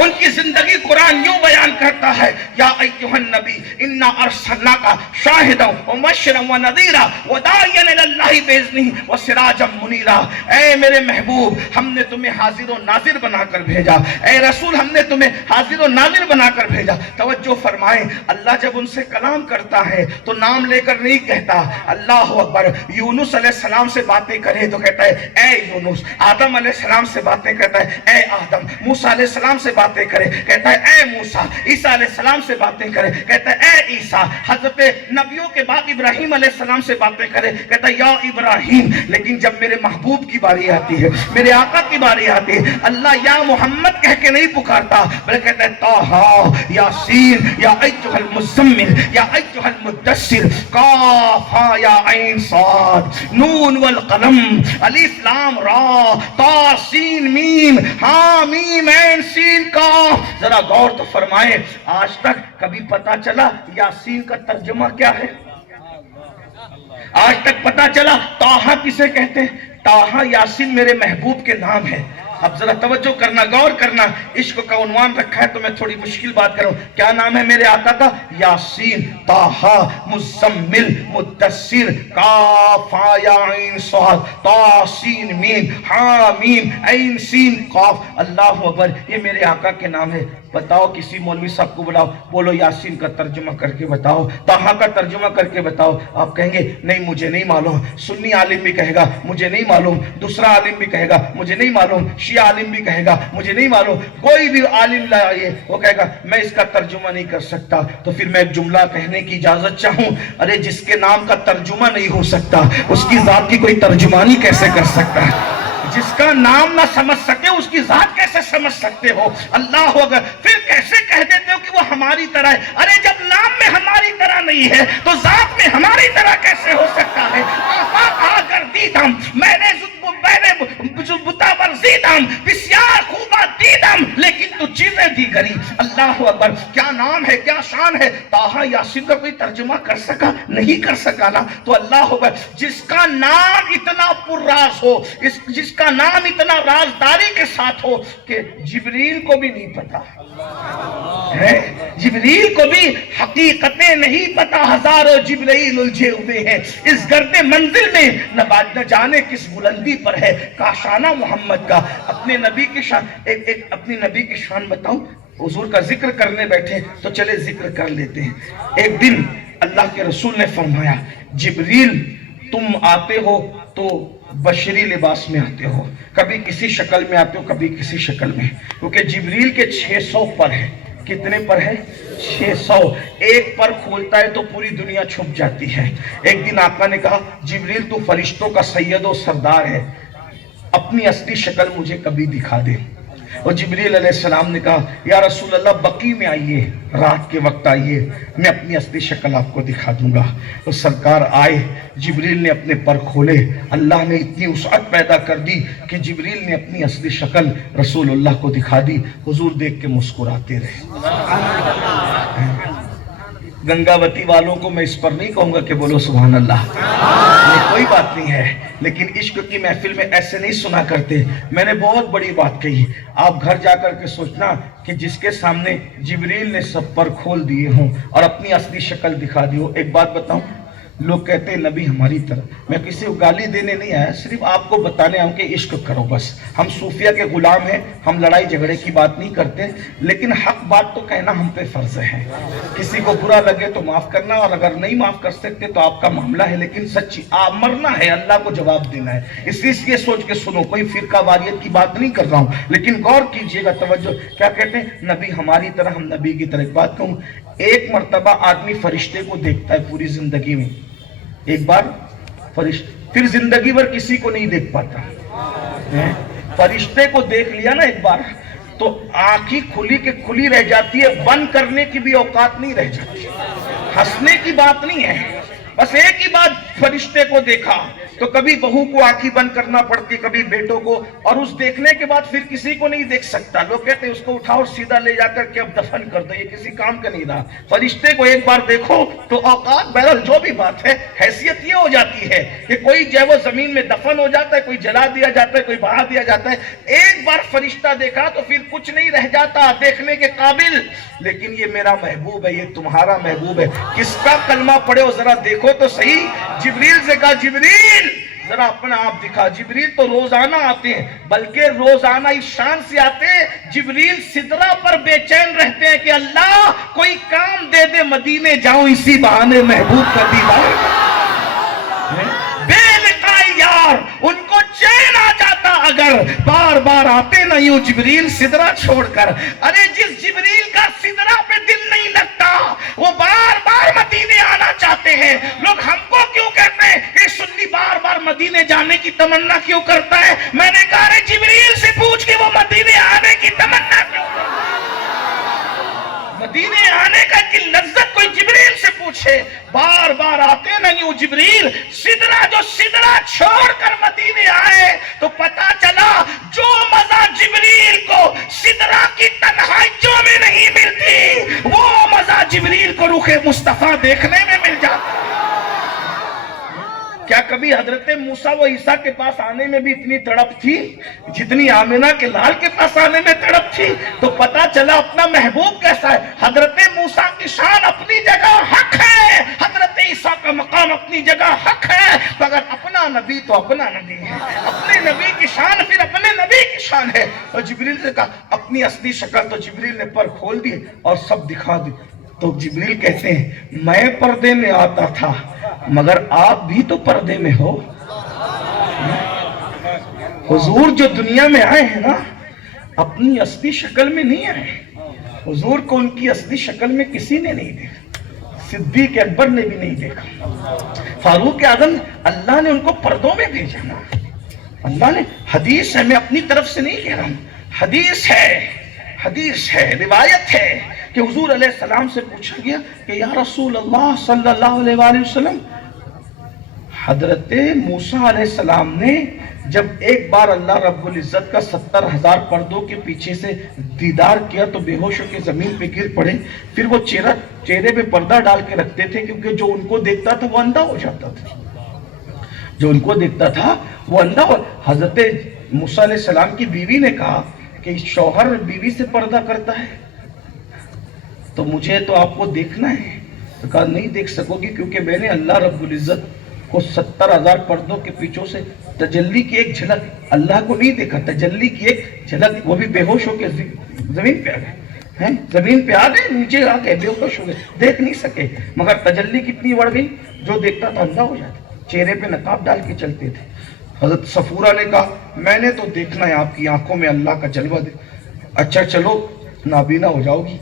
ان کی زندگی قرآن یوں بیان کرتا ہے یا ایھا النبی انا ارسلناک شاہدا ومبشرا ونذیرا وداعیا الی اللہ باذنہ وسراجا منیرا۔ اے میرے محبوب، ہم نے تمہیں حاضر و ناظر بنا کر بھیجا، اے رسول ہم نے تمہیں حاضر و ناظر بنا کر بھیجا۔ توجہ فرمائیں، اللہ جب ان سے کلام کرتا ہے تو نام لے کر نہیں کہتا۔ اللہ اکبر، یونس علیہ السلام سے باتیں کرے تو کہتا ہے اے یونس، آدم علیہ السلام سے باتیں کرتا ہے اے آدم، موسیٰ علیہ السلام سے باتیں کرے کہتا ہے اے موسیٰ، عیسیٰ علیہ السلام سے باتیں کرے کہتا ہے اے عیسیٰ، حضرت نبیوں کے بعد ابراہیم علیہ السلام سے باتیں کرے کہتا ہے یا ابراہیم۔ لیکن جب میرے محبوب کی باری آتی ہے، میرے آقا کی باری آتی ہے، اللہ یا محمد کہہ کے نہیں پکارتا بلکہ کہتا ہے طٰہٰ یاسین یا ایھا المزمل یا ایھا المدثر قاف ہاء یا عین صاد نون والقلم الف لام را طا سین میم ہاں میم عین سین کاف۔ ذرا غور تو فرمائے، آج تک کبھی پتا چلا یاسین کا ترجمہ کیا ہے؟ آج تک پتا چلا طٰہٰ کسے کہتے ہیں؟ طٰہٰ یاسین میرے محبوب کے نام ہے۔ اب ذرا توجہ کرنا، غور کرنا، عشق کا عنوان رکھا ہے تو میں تھوڑی مشکل بات کروں۔ کیا نام ہے میرے آقا کا؟ یاسین، طٰہٰ، مزمل، مدثر، کاف ہاء یا عین صاد طا سین میم ہاں میم عین سین قاف۔ اللہ اکبر، یہ میرے آقا کے نام ہے۔ بتاؤ، کسی مولوی صاحب کو بلاؤ، بولو یاسین کا ترجمہ کر کے بتاؤ، طٰہٰ کا ترجمہ کر کے بتاؤ۔ آپ کہیں گے نہیں مجھے نہیں معلوم۔ سنی عالم بھی کہے گا مجھے نہیں معلوم، دوسرا عالم بھی کہے گا مجھے نہیں معلوم، شیعہ عالم بھی کہے گا مجھے نہیں معلوم، کوئی بھی عالم لائے وہ کہے گا میں اس کا ترجمہ نہیں کر سکتا۔ تو پھر میں ایک جملہ کہنے کی اجازت چاہوں، ارے جس کے نام کا ترجمہ نہیں ہو سکتا اس کی ذات کی کوئی ترجمانی کیسے کر سکتا ہے؟ جس کا نام نہ سمجھ سکے اس کی ذات کیسے سمجھ سکتے ہو؟ اللہ اکبر. پھر کیسے کہہ دیتے ہو کہ وہ ہماری طرح ہے؟ ارے جب نام میں ہماری طرح نہیں ہے تو ذات میں ہماری طرح کیسے ہو سکتا ہے؟ اگر دیدم میں نے بتا ورزیدم بسیار خوبا دیدم لیکن تو چیزیں دی گری. اللہ اکبر. کیا نام ہے، کیا شان ہے. طٰہٰ یاسین کا کوئی ترجمہ کر سکا؟ نہیں کر سکا نا. تو اللہ اکبر جس کا نام اتنا پرراز ہو، جس کا نام اتنا رازداری کے ساتھ ہو کہ جبریل کو بھی نہیں پتا ہے، جبریل کو بھی حقیقتیں نہیں پتا. ہزاروں جبرائیل الجھے ہوئے ہیں اس گرد منزل میں، نہ جانے کس بلندی پر ہے کاشانہ محمد کا. اپنے نبی کی شان اپنی نبی کی شان بتاؤں. حضور کا ذکر کرنے بیٹھے تو چلے ذکر کر لیتے ہیں. ایک دن اللہ کے رسول نے فرمایا جبریل تم آتے ہو تو بشری لباس میں آتے ہو، کبھی کسی شکل میں آتے ہو کبھی کسی شکل میں، کیونکہ جبریل کے 600 پر ہے. کتنے پر ہے؟ 600. ایک پر کھولتا ہے تو پوری دنیا چھپ جاتی ہے. ایک دن آقا نے کہا جبریل تو فرشتوں کا سید و سردار ہے، اپنی اصلی شکل مجھے کبھی دکھا دے. اور جبریل علیہ السلام نے کہا یا رسول اللہ بقی میں آئیے، رات کے وقت آئیے، میں اپنی اصلی شکل آپ کو دکھا دوں گا. اور سرکار آئے، جبریل نے اپنے پر کھولے. اللہ نے اتنی وسعت پیدا کر دی کہ جبریل نے اپنی اصلی شکل رسول اللہ کو دکھا دی. حضور دیکھ کے مسکراتے رہے. گنگاوتی والوں کو میں اس پر نہیں کہوں گا کہ بولو سبحان اللہ، یہ کوئی بات نہیں ہے، لیکن عشق کی محفل میں ایسے نہیں سنا کرتے. میں نے بہت بڑی بات کہی. آپ گھر جا کر کے سوچنا کہ جس کے سامنے جبریل نے سب پر کھول دیے ہوں اور اپنی اصلی شکل دکھا دی ہو. ایک بات بتاؤں، لوگ کہتے ہیں نبی ہماری طرح. میں کسی کو گالی دینے نہیں آیا، صرف آپ کو بتانے آؤں کہ عشق کرو بس. ہم صوفیہ کے غلام ہیں، ہم لڑائی جھگڑے کی بات نہیں کرتے، لیکن حق بات تو کہنا ہم پہ فرض ہے. کسی کو برا لگے تو معاف کرنا، اور اگر نہیں معاف کر سکتے تو آپ کا معاملہ ہے، لیکن سچی مرنا ہے، اللہ کو جواب دینا ہے. اس لیے یہ سوچ کے سنو، کوئی فرقہ واریت کی بات نہیں کر رہا ہوں، لیکن غور کیجئے گا. توجہ. کیا کہتے ہیں؟ نبی ہماری طرح، ہم نبی کی طرح. ایک بات کہوں، ایک مرتبہ آدمی فرشتے کو دیکھتا ہے پوری زندگی میں، ایک بار پھر زندگی بھر کسی کو نہیں دیکھ پاتا. فرشتے کو دیکھ لیا نا ایک بار تو آنکھیں کھلی کے کھلی رہ جاتی ہے، بند کرنے کی بھی اوقات نہیں رہ جاتی. ہنسنے کی بات نہیں ہے، بس ایک ہی بات فرشتے کو دیکھا تو کبھی بہو کو آنکھیں بند کرنا پڑتی، کبھی بیٹوں کو، اور اس دیکھنے کے بعد پھر کسی کو نہیں دیکھ سکتا. لوگ کہتے ہیں اس کو اٹھاؤ سیدھا لے جا کر کے اب دفن کر دو، یہ کسی کام کا نہیں رہا. فرشتے کو ایک بار دیکھو تو اوقات، بہرحال جو بھی بات ہے، حیثیت یہ ہو جاتی ہے کہ کوئی جو ہے وہ زمین میں دفن ہو جاتا ہے، کوئی جلا دیا جاتا ہے، کوئی بہا دیا جاتا ہے. ایک بار فرشتہ دیکھا تو پھر کچھ نہیں رہ جاتا دیکھنے کے قابل. لیکن یہ میرا محبوب ہے، یہ تمہارا محبوب ہے، کس کا کلمہ پڑھے ہو ذرا دیکھو تو صحیح. جبریل سے کہا جبریل ذرا اپنا آپ دکھا. جبریل تو روزانہ آتے ہیں، بلکہ روزانہ اس شان سے آتے ہیں جبریل سدرہ پر بے چین رہتے ہیں کہ اللہ کوئی کام دے دے، مدینے جاؤں اسی بہانے محبوب کا دیدار. بے لقائی یار ان کو چین آ جاتا اگر بار بار آتے نہ یوں جبریل سدرہ چھوڑ کر. ارے جس جبریل کا سدرہ پہ دل نہیں لگتا وہ بار بار مدینے آنا چاہتے ہیں. لوگ ہم کو کیوں کہتے ہیں کہ سنی بار بار مدینے جانے کی تمنا کیوں کرتا ہے؟ میں نے کہا رہے جبریل سے پوچھ کہ وہ مدینے آنے کی تمنا کیوں کرتا ہے. مدینے آنے کا کی لذت کوئی جبریل سے پوچھے. بار بار آتے نہیں ہوں جبریل سدرہ، جو سدرہ چھوڑ کر مدینے آئے تو پتا چلا جو مزہ جبریل کو سدرہ کی تنہائیوں میں نہیں ملتی وہ مزہ جبریل کو رخ مصطفیٰ دیکھنے میں مل جاتا. کیا کبھی حضرت موسیٰ و عیسیٰ کے پاس آنے میں بھی اتنی تڑپ تھی جتنی آمنہ کے لال کے پاس آنے میں تڑپ تھی؟ تو پتا چلا اپنا محبوب کیسا ہے. حضرت موسیٰ کی شان اپنی جگہ حق ہے، حضرت عیسیٰ کا مقام اپنی جگہ حق ہے، تو اگر اپنا نبی تو اپنا نبی ہے، اپنے نبی کی شان پھر اپنے نبی کی شان ہے. اور جبریل سے کہا اپنی اصلی شکل، تو جبریل نے پر کھول دی اور سب دکھا دی. تو جبریل کہتے ہیں میں پردے میں آتا تھا مگر آپ بھی تو پردے میں ہو. حضور جو دنیا میں آئے ہیں نا اپنی اصلی شکل میں نہیں آئے. حضور کو ان کی اصلی شکل میں کسی نے نہیں دیکھا، صدیق اکبر نے بھی نہیں دیکھا، فاروق اعظم اللہ نے ان کو پردوں میں بھیجا نا. اللہ نے، حدیث ہے، میں اپنی طرف سے نہیں کہہ رہا ہوں، حدیث ہے، روایت ہے کہ حضور علیہ السلام سے پوچھا گیا کہ یا رسول اللہ صلی اللہ علیہ وآلہ وسلم، حضرت موسیٰ علیہ السلام نے جب ایک بار اللہ رب العزت کا 70,000 پردوں کے پیچھے سے دیدار کیا تو بے ہوش ہو کے زمین پہ گر پڑے، پھر وہ چہرے پہ پردہ ڈال کے رکھتے تھے کیونکہ جو ان کو دیکھتا تھا وہ اندھا ہو جاتا تھا، جو ان کو دیکھتا تھا وہ اندھا ہو۔ حضرت موسیٰ علیہ السلام کی بیوی نے کہا کہ شوہر بیوی سے پردہ کرتا ہے تو مجھے تو آپ کو دیکھنا ہے، تو کہا نہیں دیکھ سکو گی کیونکہ میں نے اللہ رب العزت کو 70,000 پردوں کے پیچھوں سے تجلی کی ایک جھلک، اللہ کو نہیں دیکھا، تجلی کی ایک جھلک، وہ بھی بے ہوش ہو کے زمین پہ آ گئے، زمین پہ آ گئے، نیچے آ گئے، بے ہوش ہو گئے، دیکھ نہیں سکے، مگر تجلی کتنی بڑھ گئی، جو دیکھتا تھا اندھا ہو جاتا، چہرے پہ نقاب ڈال کے چلتے تھے۔ حضرت صفورہ نے کہا میں نے تو دیکھنا ہے آپ کی آنکھوں میں اللہ کا جلوہ دے، اچھا چلو نابینا ہو جاؤ گی،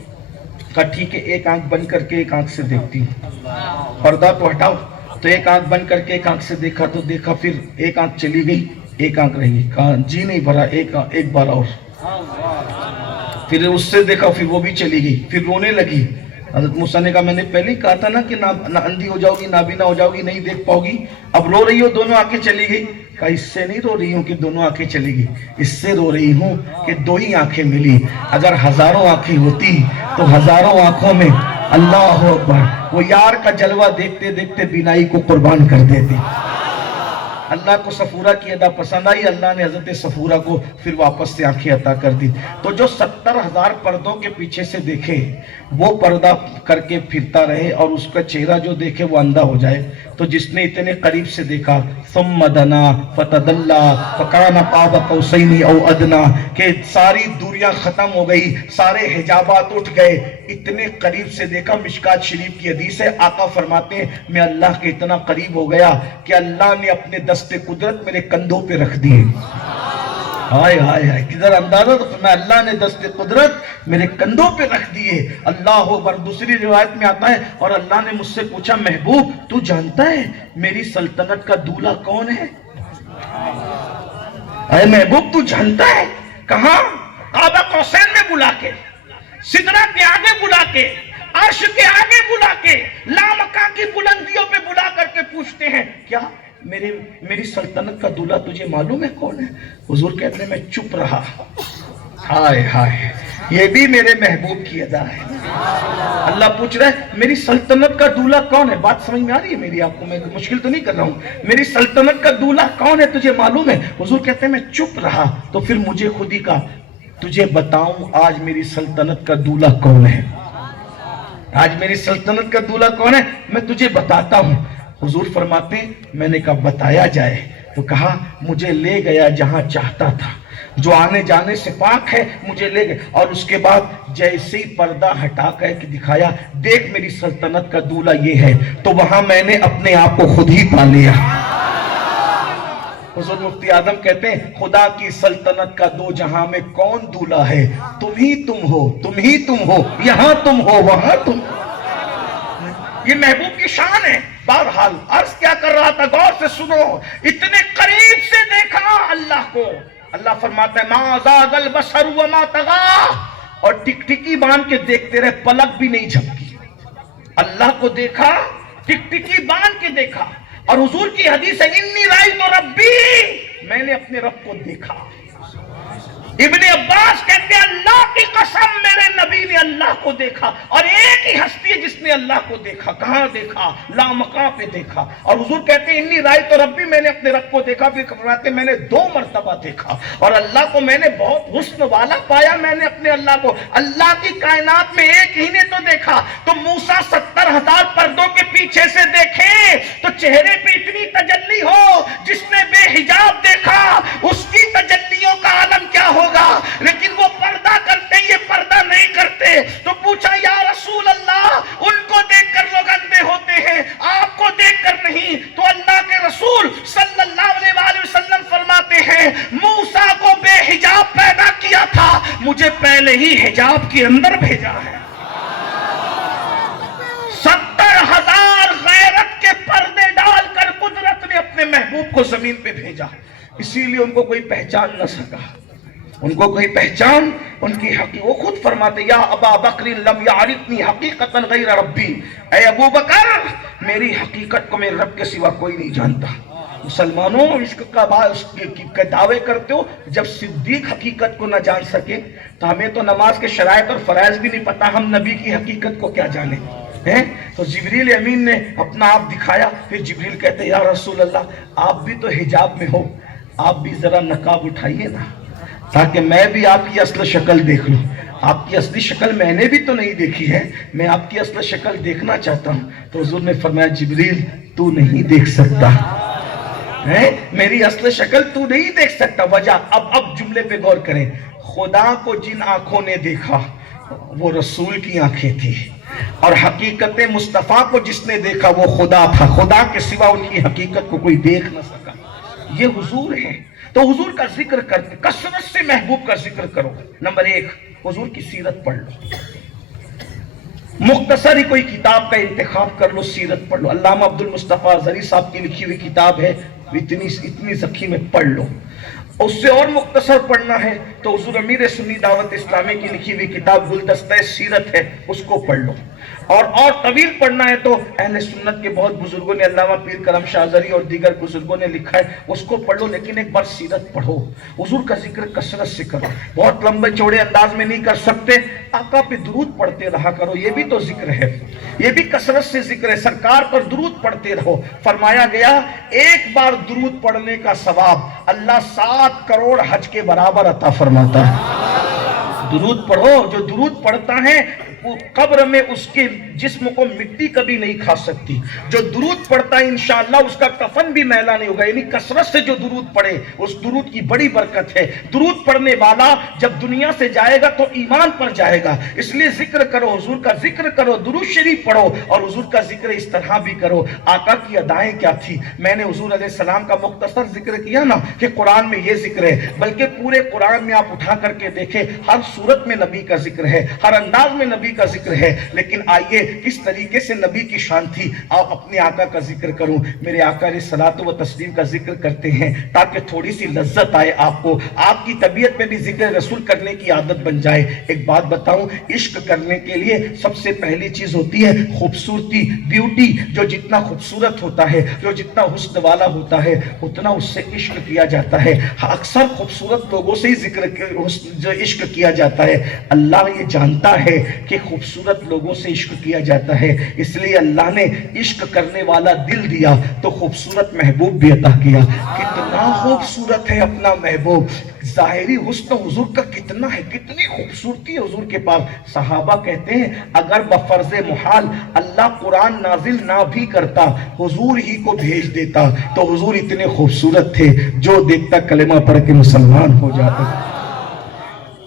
کہا ٹھیک ہے ایک آنکھ بند کر کے ایک آنکھ سے دیکھتی ہوں، پردہ تو ہٹاؤ، تو ایک آنکھ بند کر کے ایک آنکھ سے دیکھا تو دیکھا، پھر ایک آنکھ چلی گئی ایک آنکھ رہی، کہا جی نہیں بھرا، ایک بار اور، پھر اس سے دیکھا پھر وہ بھی چلی گئی، پھر رونے لگی۔ حضرت موسیٰ نے کہا میں نے پہلے ہی کہا تھا نا کہ نہ اندھی ہو جاؤ گی، نابینا ہو جاؤ گی، نہیں دیکھ پاؤ گی، اب رو رہی ہو دونوں آنکھیں چلی گئی، کہا اس سے نہیں رو رہی ہوں کہ دونوں آنکھیں چلی گئی، اس سے رو رہی ہوں کہ دو ہی آنکھیں ملی، اگر ہزاروں آنکھیں ہوتی تو ہزاروں آنکھوں میں اللہ اکبر وہ یار کا جلوہ دیکھتے دیکھتے بینائی کو قربان کر دیتی۔ اللہ کو صفورہ کی ادا پسند آئی، اللہ نے حضرت صفورہ کو پھر واپس سے آنکھیں عطا کر دی۔ تو جو 70,000 پردوں کے پیچھے سے دیکھے وہ پردہ کر کے پھرتا رہے اور اس کا چہرہ جو دیکھے وہ اندھا ہو جائے، تو جس نے اتنے قریب سے دیکھا ثم دنا فتدلا فکان قاب قوسین او ادنا، کہ ساری دوریاں ختم ہو گئی، سارے حجابات اٹھ گئے، اتنے قریب سے دیکھا۔ مشکات شریف کی حدیث ہے، آقا فرماتے ہیں میں اللہ کے اتنا قریب ہو گیا کہ اللہ نے اپنے دست قدرت میرے کندھوں پہ رکھ دیے۔ ہائے ہائے ہائے، کدھر اندازہ تو فرمایا اللہ نے دست قدرت میرے کندھوں پہ رکھ دیے، اللہ اکبر۔ دوسری روایت میں آتا ہے اور اللہ نے مجھ سے پوچھا محبوب تو جانتا ہے میری سلطنت کا دولہا کون ہے؟ اے محبوب تو جانتا ہے؟ کہاں؟ قاب قوسین میں بلا کے، سدرہ کے آگے بلا کے، عرش کے آگے بلا کے، لامکان کی بلندیوں پہ بلا کر کے پوچھتے ہیں کیا میری سلطنت کا دولہا تجھے معلوم ہے کون ہے؟ حضور کہتے ہیں میں چپ رہا۔ ہائے ہائے، یہ بھی میرے محبوب کی ادا ہے۔ اللہ پوچھ رہا ہے میری سلطنت کا دولہا کون ہے؟ بات سمجھ میں آ رہی ہے میری آپ کو؟ میں مشکل تو نہیں کر رہا ہوں؟ میری سلطنت کا دولہا کون ہے تجھے معلوم ہے؟ حضور کہتے ہیں میں چپ رہا، تو پھر مجھے خود ہی کہا تجھے بتاؤں آج میری سلطنت کا دولہا کون ہے؟ آج میری سلطنت کا دولہا کون ہے میں تجھے بتاتا ہوں۔ حضور فرماتے ہیں میں نے کہا بتایا جائے، تو کہا مجھے لے گیا جہاں چاہتا تھا، جو آنے جانے سے پاک ہے مجھے لے گئے، اور اس کے بعد جیسے ہی پردہ ہٹا کر کے دکھایا دیکھ میری سلطنت کا دولہا یہ ہے، تو وہاں میں نے اپنے آپ کو خود ہی پا لیا۔ حضور مفتی اعظم کہتے ہیں خدا کی سلطنت کا دو جہاں میں کون دولہا ہے؟ تم ہی تم ہو، تم ہی تم ہو، یہاں تم ہو وہاں تم ہو۔ یہ محبوب کی شان ہے۔ بہرحال عرض کیا کر رہا تھا، غور سے سنو، اتنے قریب سے دیکھا اللہ کو، اللہ فرماتا ہے ما زاغ البصر وما طغى، اور ٹک ٹکی باندھ کے دیکھتے رہے، پلک بھی نہیں جھپکی۔ اللہ کو دیکھا، ٹک ٹکی باندھ کے دیکھا، اور حضور کی حدیث ہے انی رأیت ربی، میں نے اپنے رب کو دیکھا۔ ابن عباس کہتے ہیں اللہ کی قسم میرے نبی نے اللہ کو دیکھا، اور ایک ہی ہستی ہے جس نے اللہ کو دیکھا۔ کہاں دیکھا؟ لامکان پہ دیکھا۔ اور حضور کہتے ہیں انی رأیت ربی، میں نے اپنے رب کو دیکھا۔ پھر فرماتے ہیں میں نے 2 مرتبہ دیکھا، اور اللہ کو میں نے بہت حسن والا پایا، میں نے اپنے اللہ کو۔ اللہ کی کائنات میں ایک ہی نے تو دیکھا، تو موسیٰ 70,000 پردوں کے پیچھے سے دیکھے تو چہرے پہ اتنی تجلی ہو، جس نے بے حجاب دیکھا اس کی تجلیوں کا عالم کیا ہوگا؟ لیکن وہ پردہ کرتے، یہ پردہ نہیں کرتے۔ تو پوچھا یا رسول اللہ ان کو دیکھ کر لوگ اندھے ہوتے ہیں، آپ کو دیکھ کر نہیں؟ تو اللہ کے رسول صلی اللہ علیہ وآلہ وسلم فرماتے ہیں موسیٰ کو بے حجاب پیدا کیا تھا، مجھے پہلے ہی حجاب کے اندر بھیجا ہے۔ 70,000 غیرت کے پردے ڈال کر قدرت نے اپنے محبوب کو زمین پہ بھیجا، اسی لیے ان کو کوئی پہچان نہ سکا، ان کو کوئی پہچان ان کی حقیقت. وہ خود فرماتے یا ابا بکر لم یعرفنی حقیقتا غیر ربی، اے ابو بکر میری حقیقت کو میرے رب کے سوا کوئی نہیں جانتا. مسلمانوں عشق کا دعوے کرتے ہو، جب صدیق حقیقت کو نہ جان سکے تو ہمیں تو نماز کے شرائط اور فرائض بھی نہیں پتا، ہم نبی کی حقیقت کو کیا جانیں. تو جبریل امین نے اپنا آپ دکھایا. پھر جبریل کہتے یا رسول اللہ آپ بھی تو حجاب میں ہو، آپ بھی ذرا نقاب اٹھائیے نا تاکہ میں بھی آپ کی اصل شکل دیکھ لوں. آپ کی اصلی شکل میں نے بھی تو نہیں دیکھی ہے، میں آپ کی اصل شکل دیکھنا چاہتا ہوں. تو حضور نے فرمایا جبریل تو نہیں دیکھ سکتا، میری اصل شکل تو نہیں دیکھ سکتا. وجہ اب جملے پہ غور کریں. خدا کو جن آنکھوں نے دیکھا وہ رسول کی آنکھیں تھی، اور حقیقت مصطفیٰ کو جس نے دیکھا وہ خدا تھا. خدا کے سوا ان کی حقیقت کو کوئی دیکھ نہ سکا. یہ حضور ہے. تو حضور کا ذکر کرتے، کثرت سے محبوب کا ذکر کرو. نمبر 1 حضور کی سیرت پڑھ لو، مختصر ہی کوئی کتاب کا انتخاب کر لو، سیرت پڑھ لو. علامہ عبد المصطفیٰ زری صاحب کی لکھی ہوئی کتاب ہے، اتنی سخی میں پڑھ لو. اس سے اور مختصر پڑھنا ہے تو حضور امیر سنی دعوت اسلامی کی لکھی ہوئی کتاب گلدستہ سیرت ہے، اس کو پڑھ لو. اور طویل پڑھنا ہے تو اہل سنت کے بہت بزرگوں نے، علامہ پیر کرم شاہ زری اور دیگر بزرگوں نے لکھا ہے، اس کو پڑھ لو. لیکن ایک بار سیرت پڑھو، حضور کا ذکر کثرت سے کرو. بہت لمبے چوڑے انداز میں نہیں کر سکتے، آقا پہ درود پڑھتے رہا کرو، یہ بھی تو ذکر ہے، یہ بھی کثرت سے ذکر ہے. سرکار پر درود پڑھتے رہو. فرمایا گیا ایک بار درود پڑھنے کا ثواب اللہ 7 کروڑ حج کے برابر عطا فرماتا ہے. درود پڑھو. جو درود پڑھتا ہے قبر میں اس کے جسم کو مٹی کبھی نہیں کھا سکتی. جو درود پڑھتا ہے انشاءاللہ اس کا کفن بھی میلا نہیں ہوگا. یعنی کثرت سے جو درود پڑھے اس درود کی بڑی برکت ہے. درود پڑھنے والا جب دنیا سے جائے گا تو ایمان پر جائے گا. اس لیے ذکر کرو، حضور کا ذکر کرو، درود شریف پڑھو. اور حضور کا ذکر اس طرح بھی کرو. آقا کی ادائیں کیا تھی؟ میں نے حضور علیہ السلام کا مختصر ذکر کیا نا کہ قرآن میں یہ ذکر ہے، بلکہ پورے قرآن میں آپ اٹھا کر کے دیکھیں ہر صورت میں نبی کا ذکر ہے، ہر انداز میں نبی کا ذکر ہے. لیکن آئیے کس طریقے سے نبی کی شان تھی، آپ اپنے آقا کا ذکر کروں. میرے آقا علیہ الصلوۃ والتسلیم کا ذکر کرتے ہیں تاکہ تھوڑی سی لذت آئے آپ کو، آپ کی طبیعت میں بھی ذکر رسول کرنے کی عادت بن جائے. ایک بات بتاؤں، عشق کرنے کے لیے سب سے پہلی چیز ہوتی ہے خوبصورتی، بیوٹی. جو جتنا خوبصورت ہوتا ہے، جو جتنا حسن والا ہوتا ہے، اتنا اس سے عشق کیا جاتا ہے. اکثر خوبصورت لوگوں سے ہی جو عشق کیا جاتا ہے. اللہ یہ جانتا ہے کہ خوبصورت لوگوں سے عشق کیا جاتا ہے، اس لیے اللہ نے عشق کرنے والا دل دیا تو خوبصورت محبوب بھی عطا کیا. کتنا خوبصورت ہے اپنا محبوب، ظاہری حسن حضور کا کتنا ہے، کتنی خوبصورتی ہے حضور کے پاس. صحابہ کہتے ہیں اگر بفرض محال اللہ قرآن نازل نہ بھی کرتا، حضور ہی کو بھیج دیتا تو حضور اتنے خوبصورت تھے جو دیکھتا کلمہ پڑھ کے مسلمان ہو جاتا.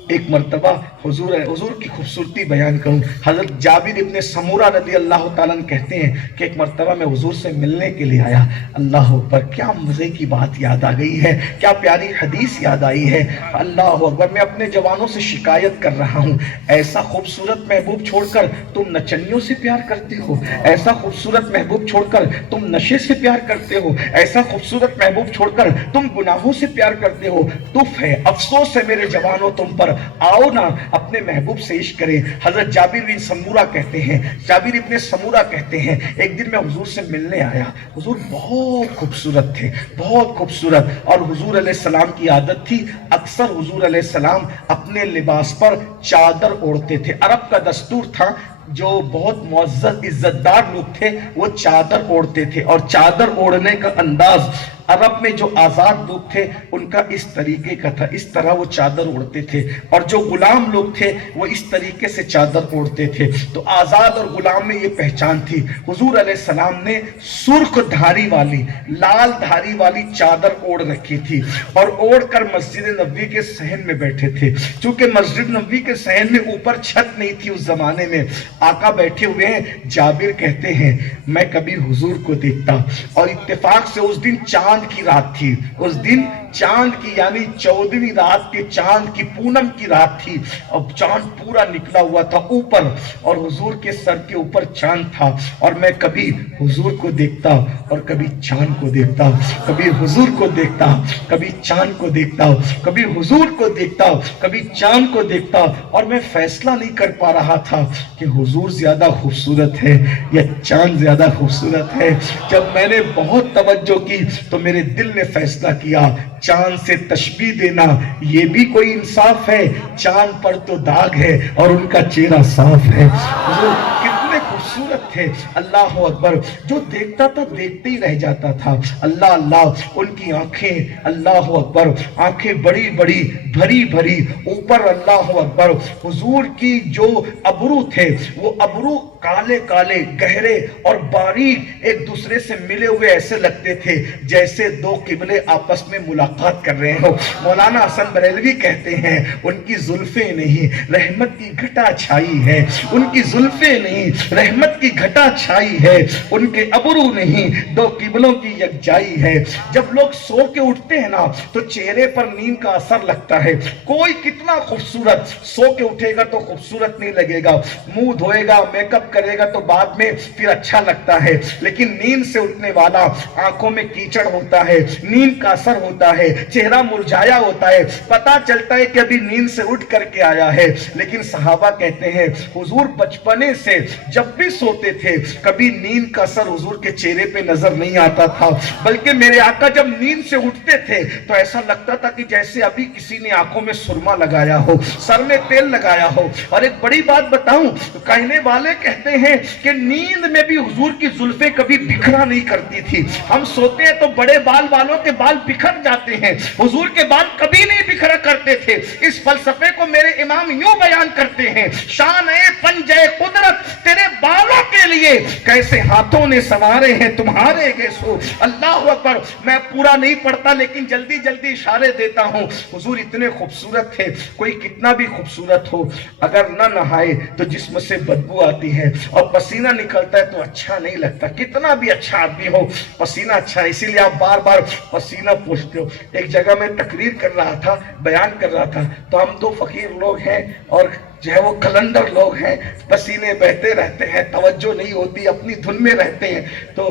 ایک مرتبہ حضور کی خوبصورتی بیان کروں. حضرت جابر ابن سمورہ رضی اللہ تعالیٰ عنہ کہتے ہیں کہ ایک مرتبہ میں حضور سے ملنے کے لیے آیا. اللہ اکبر، کیا مزے کی بات یاد آ گئی ہے، کیا پیاری حدیث یاد آئی ہے. اللہ اکبر، میں اپنے جوانوں سے شکایت کر رہا ہوں، ایسا خوبصورت محبوب چھوڑ کر تم نچنیوں سے پیار کرتے ہو، ایسا خوبصورت محبوب چھوڑ کر تم نشے سے پیار کرتے ہو، ایسا خوبصورت محبوب چھوڑ کر تم گناہوں سے پیار کرتے ہو. تف ہے، افسوس ہے میرے جوانوں تم پر. آؤ نا اپنے محبوب سے عشق کریں. حضرت جابر بن سمورہ کہتے ہیں، جابر ابن سمورہ کہتے ہیں ایک دن میں حضور سے ملنے آیا. حضور بہت خوبصورت تھے، بہت خوبصورت. اور حضور علیہ السلام کی عادت تھی اکثر حضور علیہ السلام اپنے لباس پر چادر اوڑھتے تھے. عرب کا دستور تھا، جو بہت معزز عزت دار لوگ تھے وہ چادر اوڑھتے تھے. اور چادر اوڑھنے کا انداز عرب میں جو آزاد لوگ تھے ان کا اس طریقے کا تھا، اس طرح وہ چادر اوڑھتے تھے. اور جو غلام لوگ تھے وہ اس طریقے سے چادر اوڑھتے تھے. تو آزاد اور غلام میں یہ پہچان تھی. حضور علیہ السلام نے سرخ دھاری والی، لال دھاری والی چادر اوڑھ رکھی تھی اور اوڑھ کر مسجد نبوی کے صحن میں بیٹھے تھے. چونکہ مسجد نبوی کے صحن میں اوپر چھت نہیں تھی اس زمانے میں، آقا بیٹھے ہوئے ہیں. جابر کہتے ہیں میں کبھی حضور کو دیکھتا، اور اتفاق سے اس دن چاند کی رات تھی، اس دن چاند کی یعنی 14ویں رات کے چاند کی پونم کی رات تھی، اب چاند پورا نکلا ہوا تھا اوپر، اور حضور کے سر کے اوپر چاند تھا، اور میں کبھی حضور کو دیکھتا اور کبھی چاند کو دیکھتا، کبھی حضور کو دیکھتا کبھی چاند کو دیکھتا، کبھی حضور کو دیکھتا کبھی چاند کو دیکھتا، اور میں فیصلہ نہیں کر پا رہا تھا کہ حضور زیادہ خوبصورت ہے یا چاند زیادہ خوبصورت ہے۔ جب میں نے بہت توجہ کی تو میرے دل نے فیصلہ کیا چاند سے تشبیہ دینا یہ بھی کوئی انصاف ہے؟ چاند پر تو داغ ہے اور ان کا چہرہ صاف ہے۔ حضور کتنے خوبصورت تھے، اللہ اکبر، جو دیکھتا تھا دیکھتے ہی رہ جاتا تھا۔ اللہ اللہ، ان کی آنکھیں، اللہ اکبر، آنکھیں بڑی بڑی بھری بھری، اوپر اللہ اکبر حضور کی جو ابرو تھے وہ ابرو کالے کالے گہرے اور باریک ایک دوسرے سے ملے ہوئے ایسے لگتے تھے جیسے دو قبلے آپس میں ملاقات کر رہے ہو۔ مولانا حسن بریلوی کہتے ہیں ان کی زلفیں نہیں رحمت کی گھٹا چھائی ہے، ان کی زلفیں نہیں رحمت کی گھٹا چھائی ہے، ان کے ابرو نہیں دو قبلوں کی یکجائی ہے۔ جب لوگ سو کے اٹھتے ہیں نا تو چہرے پر نیند کا اثر لگتا ہے، کوئی کتنا خوبصورت سو کے اٹھے گا تو خوبصورت نہیں لگے گا، منہ دھوئے گا میک اپ کرے گا تو بعد میں پھر اچھا لگتا ہے، لیکن نیند سے اٹھنے والا آنکھوں میں کیچڑ ہوتا ہے، نیند کا اثر ہوتا ہے، چہرہ مرجھایا ہوتا ہے، پتا چلتا ہے کہ ابھی نیند سے اٹھ کر کے آیا ہے۔ لیکن صحابہ کہتے ہیں حضور بچپنے سے جب بھی سوتے تھے کبھی نیند کا اثر حضور کے چہرے پہ نظر نہیں آتا تھا، بلکہ میرے آقا جب نیند سے اٹھتے تھے تو ایسا لگتا تھا کہ جیسے ابھی کسی نے آنکھوں میں سرما لگایا ہو، سر میں تیل لگایا ہو۔ اور ایک بڑی بات بتاؤں، کہنے والے کہتے ہیں کہ نیند میں بھی حضور کی زلفیں کبھی بکھرا نہیں کرتی تھی۔ ہم سوتے ہیں تو بڑے بال والوں کے بال بکھر جاتے ہیں، حضور کے بال کبھی نہیں بکھرا کرتے تھے۔ اس فلسفے کو میرے امام یوں بیان کرتے ہیں، شان اے پنجے قدرت تیرے بالوں کے لیے کیسے ہاتھوں نے سنوارے ہیں تمہارے گیسو۔ اللہ اکبر، میں پورا نہیں پڑھتا لیکن جلدی جلدی اشارے دیتا ہوں۔ حضور اتنے خوبصورت تھے، کوئی کتنا بھی خوبصورت ہو اگر نہ نہائے تو جسم سے بدبو آتی ہے اور پسینہ نکلتا ہے تو اچھا نہیں لگتا، کتنا بھی اچھا آدمی ہو پسینہ اچھا ہے، اسی لیے آپ بار بار پسینہ پوچھتے ہو۔ ایک جگہ میں تقریر کر رہا تھا، بیان کر رہا تھا، تو ہم دو فقیر لوگ ہیں اور جو ہے وہ کلندر لوگ ہیں، پسینے بہتے رہتے ہیں، توجہ نہیں ہوتی، اپنی دھن میں رہتے ہیں۔ تو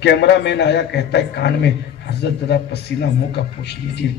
کیمرہ مین آیا، کہتا ہے کان میں، حضرت ذرا پسینہ منہ کا پوچھ لیجیے۔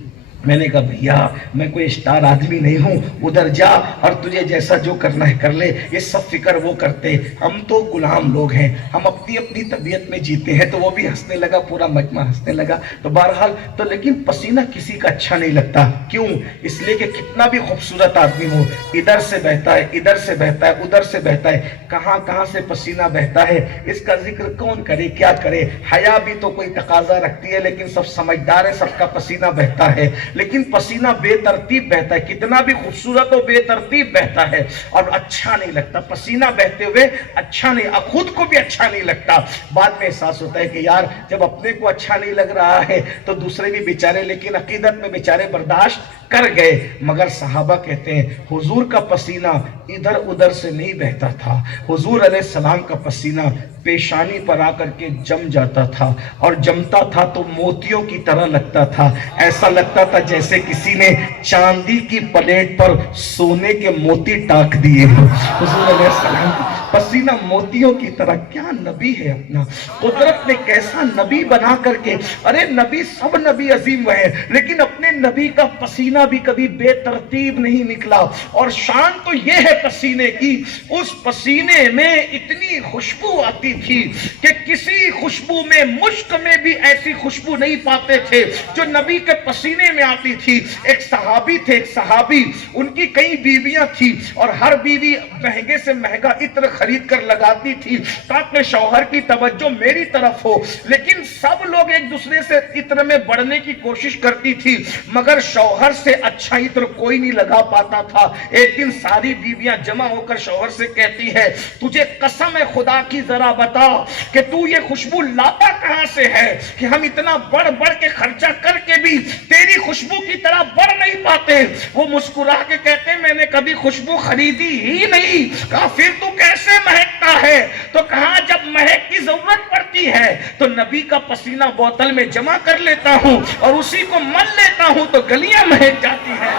میں نے کہا بھیا میں کوئی اسٹار آدمی نہیں ہوں، ادھر جا اور تجھے جیسا جو کرنا ہے کر لے، یہ سب فکر وہ کرتے، ہم تو غلام لوگ ہیں، ہم اپنی اپنی طبیعت میں جیتے ہیں۔ تو وہ بھی ہنسنے لگا، پورا مجمع ہنسنے لگا۔ تو بہرحال تو لیکن پسینہ کسی کا اچھا نہیں لگتا، کیوں؟ اس لیے کہ کتنا بھی خوبصورت آدمی ہو ادھر سے بہتا ہے، ادھر سے بہتا ہے، ادھر سے بہتا ہے، کہاں کہاں سے پسینہ بہتا ہے، اس کا ذکر کون کرے، کیا کرے۔ حیا بھی تو کوئی تقاضا رکھتی ہے، لیکن سب سمجھدار ہے، سب کا پسینہ بہتا ہے، لیکن پسینہ بے ترتیب بہتا ہے، کتنا بھی خوبصورت ہو بے ترتیب بہتا ہے اور اچھا نہیں لگتا۔ پسینہ بہتے ہوئے اچھا نہیں، خود کو بھی اچھا نہیں لگتا۔ بعد میں احساس ہوتا ہے کہ یار جب اپنے کو اچھا نہیں لگ رہا ہے تو دوسرے بھی بیچارے، لیکن عقیدت میں بیچارے برداشت کر گئے۔ مگر صحابہ کہتے ہیں حضور کا پسینہ ادھر ادھر سے نہیں بہتا تھا، حضور علیہ السلام کا پسینہ پیشانی پر آ کر کے جم جاتا تھا، اور جمتا تھا تو موتیوں کی طرح لگتا تھا، ایسا لگتا تھا جیسے کسی نے چاندی کی پلیٹ پر سونے کے موتی ٹاک دیے ہو۔ حضور علیہ السلام پسینہ موتیوں کی طرح، کیا نبی ہے اپنا، قدرت نے کیسا نبی بنا کر کے، ارے نبی سب نبی عظیم ہوئے ہیں لیکن اپنے نبی کا پسینہ بھی کبھی بے ترتیب نہیں نکلا۔ اور شان تو یہ ہے پسینے کی، اس پسینے میں اتنی خوشبو آتی تھی کہ کسی خوشبو میں، مشک میں بھی ایسی خوشبو نہیں پاتے تھے جو نبی کے پسینے میں آتی تھی۔ ایک صحابی تھے، ایک صحابی، ان کی کئی بیویاں تھی اور ہر بیوی مہنگے سے مہنگا عطر خرید کر لگاتی تھی تاکہ شوہر کی توجہ میری طرف ہو، لیکن سب لوگ ایک دوسرے سے عطر میں بڑھنے کی کوشش کرتی تھی مگر شوہر سے اچھا عطر کوئی نہیں لگا پاتا تھا۔ ایک دن ساری بیویاں جمع ہو کر شوہر سے کہتی ہے تجھے قسم ہے خدا کی ذرا بتا کہ تو یہ خوشبو لاتا کہاں سے ہے کہ ہم اتنا بڑھ بڑھ کے خرچہ کر کے بھی تیری خوشبو کی طرح بڑھ نہیں پاتے. وہ مسکرا کے کہتے میں نے کبھی خوشبو خریدی ہی نہیں. کہا پھر تو کیسے مہکتا ہے؟ تو کہا جب مہک کی ضرورت پڑتی ہے تو نبی کا پسینہ بوتل میں جمع کر لیتا ہوں اور اسی کو مل لیتا ہوں تو گلیاں مہک جاتی ہیں.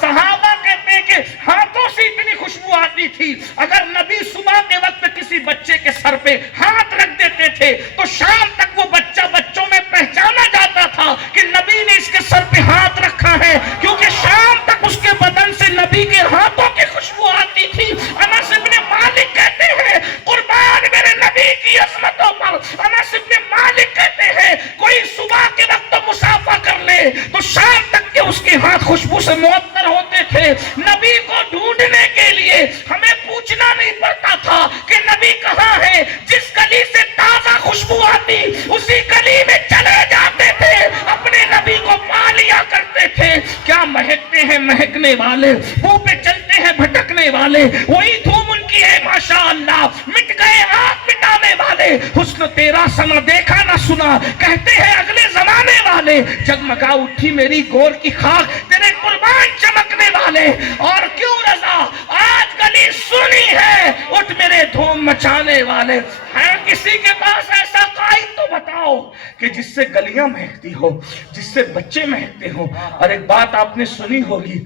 صحابہ کہتے ہیں کہ ہاتھوں سے اتنی خوشبو آتی تھی. اگر نبی صبح کے وقت کسی بچے کے سر پہ ہاتھ رکھ دیتے تھے تو شام تک وہ بچہ بچوں میں پہچانا جاتا تھا کہ نبی نے اس کے سر پہ ہاتھ رکھا ہے, کیونکہ شام تک اس کے بدن سے نبی کے ہاتھوں کی خوشبو آتی تھی. انس ابن مالک کہتے ہیں قربان میرے نبی کی عظمتوں پر. انس ابن مالک کہتے ہیں کوئی صبح کے وقت مسافہ کر لے تو شام تک کے اس کے ہاتھ خوشبو سے معطر ہوتے تھے. نبی کو ڈھونڈنے کے لیے ہمیں پوچھنا نہیں پڑتا تھا کہ نبی کہاں ہے. جس گلی سے تازہ خوشبو آتی اسی گلی میں چلے جاتے تھے, اپنے نبی کو پا لیا کرتے تھے. کیا مہکتے ہیں مہکنے والے, منہ پہ چلتے ہیں بھٹکنے والے, وہی دھوم ان کی ہے ماشاءاللہ. مٹ گئے آپ مٹانے والے, حسن تیرا سما دیکھا نہ سنا کہتے ہیں اگلے زمانے والے. جگمگا اٹھی میری گور کی خاک تیرے قربان چمکنے والے. اور کیوں رضا آج گلی سنی ہے اٹھ میرے دھوم مچانے والے. ہے کسی کے پاس ایسا قائد تو بتاؤ کہ جس سے گلیاں مہکتی ہو, جس سے بچے مہکتے ہو. اور ایک بات آپ نے سنی ہوگی,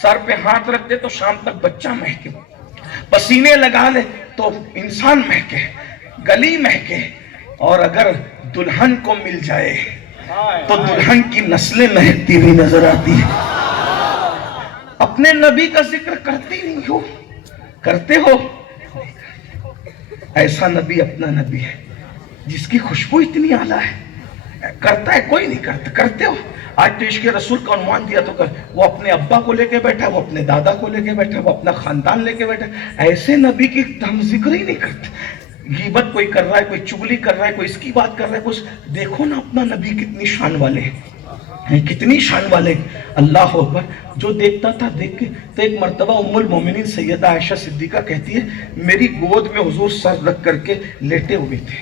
سر پہ ہاتھ رکھ دے تو شام تک بچہ مہکے, پسینے لگا لے تو انسان مہکے, گلی مہکے. اور اگر دلہن کو مل جائے تو دلہن کی نسلیں مہکتی ہوئی نظر آتی ہیں. اپنے نبی کا ذکر کرتے نہیں ہو, کرتے ہو؟ ایسا نبی اپنا نبی ہے جس کی خوشبو اتنی اعلیٰ ہے. کرتا ہے کوئی نہیں کرتا, کرتے ہو؟ آج تو عشق رسول کا عنوان دیا تو وہ اپنے ابا کو لے کے بیٹھا, وہ اپنے دادا کو لے کے بیٹھا, وہ اپنا خاندان لے کے بیٹھا. ایسے نبی کی ہم ذکر ہی نہیں کرتے. غیبت کوئی کر رہا ہے, کوئی چگلی کر رہا ہے, کوئی اس کی بات کر رہا ہے, کوئی دیکھو نا اپنا نبی کتنی شان والے ہیں, کتنی شان والے. اللہ اکبر. جو دیکھتا تھا دیکھ کے تو ایک مرتبہ ام المومنین سیدہ عائشہ صدیقہ کہتی ہے میری گود میں حضور سر رکھ کر کے لیٹے ہوئے تھے.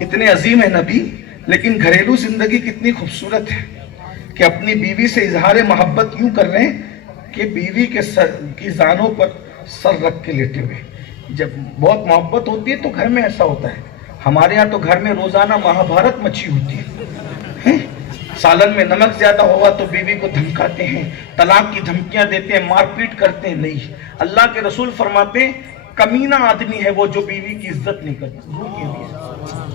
اتنے عظیم ہے نبی, لیکن گھریلو زندگی کتنی خوبصورت ہے کہ اپنی بیوی سے اظہار محبت یوں کر رہے ہیں کہ بیوی کے سر کی زانوں پر سر رکھ کے لیٹے ہوئے. جب بہت محبت ہوتی ہے تو گھر میں ایسا ہوتا ہے. ہمارے ہاں تو گھر میں روزانہ مہابھارت مچی ہوتی ہے. سالن میں نمک زیادہ ہوا تو بیوی کو دھمکاتے ہیں, طلاق کی دھمکیاں دیتے ہیں, مار پیٹ کرتے ہیں. نہیں, اللہ کے رسول فرماتے ہیں کمینہ آدمی ہے وہ جو بیوی کی عزت نہیں کرتا.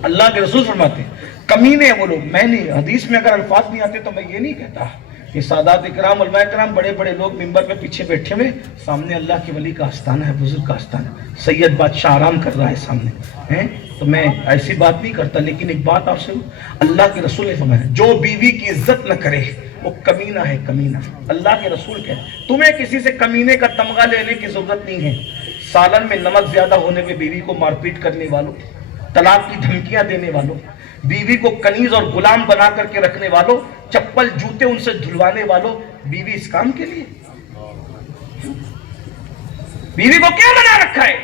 اللہ کے رسول فرماتے ہیں کمینے وہ لوگ. میں نہیں, حدیث میں اگر الفاظ نہیں آتے تو میں یہ نہیں کہتا. یہ سادات اکرام علماء اکرام بڑے بڑے لوگ ممبر پہ پیچھے بیٹھے ہوئے, سامنے اللہ کے ولی کا آستانہ ہے, بزرگ کا آستانہ, سید بادشاہ آرام کر رہا ہے سامنے. تو میں ایسی بات نہیں کرتا, لیکن ایک بات آپ سے, اللہ کے رسول نے فرمایا جو بیوی کی عزت نہ کرے وہ کمینہ ہے, کمینہ. اللہ کے رسول کہتے ہیں تمہیں کسی سے کمینے کا تمغہ لینے کی ضرورت نہیں ہے. سالن میں نمک زیادہ ہونے پہ بیوی کو مار پیٹ کرنے والوں, طلاق کی دھمکیاں دینے والوں, بیوی کو کنیز اور غلام بنا کر کے رکھنے والوں, چپل جوتے ان سے دھلوانے والوں, بیوی اس کام کے لیے, بیوی کو کیا بنا رکھا ہے؟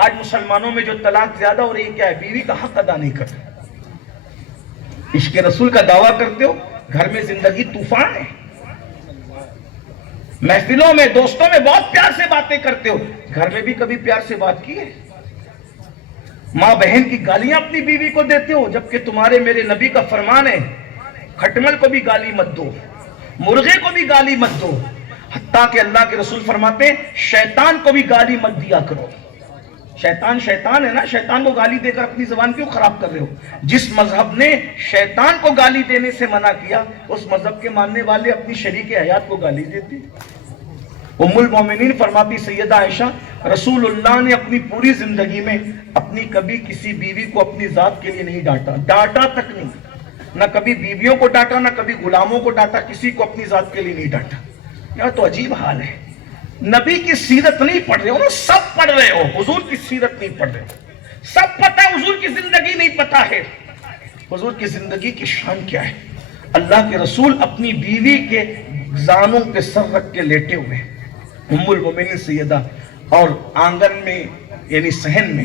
آج مسلمانوں میں جو طلاق زیادہ ہو رہی ہے کیا ہے؟ بیوی کا حق ادا نہیں کرتے. عشق رسول کا دعویٰ کرتے ہو, گھر میں زندگی طوفان ہے, محفلوں میں دوستوں میں بہت پیار سے باتیں کرتے ہو, گھر میں بھی کبھی پیار سے بات کی ہے؟ ماں بہن کی گالیاں اپنی بیوی کو دیتے ہو, جبکہ تمہارے میرے نبی کا فرمان ہے کھٹمل کو بھی گالی مت دو, مرغے کو بھی گالی مت دو. حتیٰ کہ اللہ کے رسول فرماتے ہیں شیطان کو بھی گالی مت دیا کرو. شیطان ہے نا, شیطان کو گالی دے کر اپنی زبان کیوں خراب کر رہے ہو؟ جس مذہب نے شیطان کو گالی دینے سے منع کیا اس مذہب کے ماننے والے اپنی شریک حیات کو گالی دیتے. ام المومنین فرماتی سیدہ عائشہ رسول اللہ نے اپنی پوری زندگی میں اپنی کبھی کسی بیوی کو اپنی ذات کے لیے نہیں ڈانٹا, ڈانٹا تک نہیں. نہ کبھی بیویوں کو ڈانٹا, نہ کبھی غلاموں کو ڈانٹا, کسی کو اپنی ذات کے لیے نہیں ڈانٹا. یار تو عجیب حال ہے. نبی کی سیرت نہیں پڑھ رہے ہو نا, سب پڑھ رہے ہو, حضور کی سیرت نہیں پڑھ رہے ہو. سب پتہ ہے, حضور کی زندگی نہیں پتہ ہے. حضور کی زندگی کی شان کیا ہے؟ اللہ کے رسول اپنی بیوی کے زانوں پہ سر رکھ کے لیٹے ہوئے ام المومنین سیدہ, اور آنگن میں یعنی صحن میں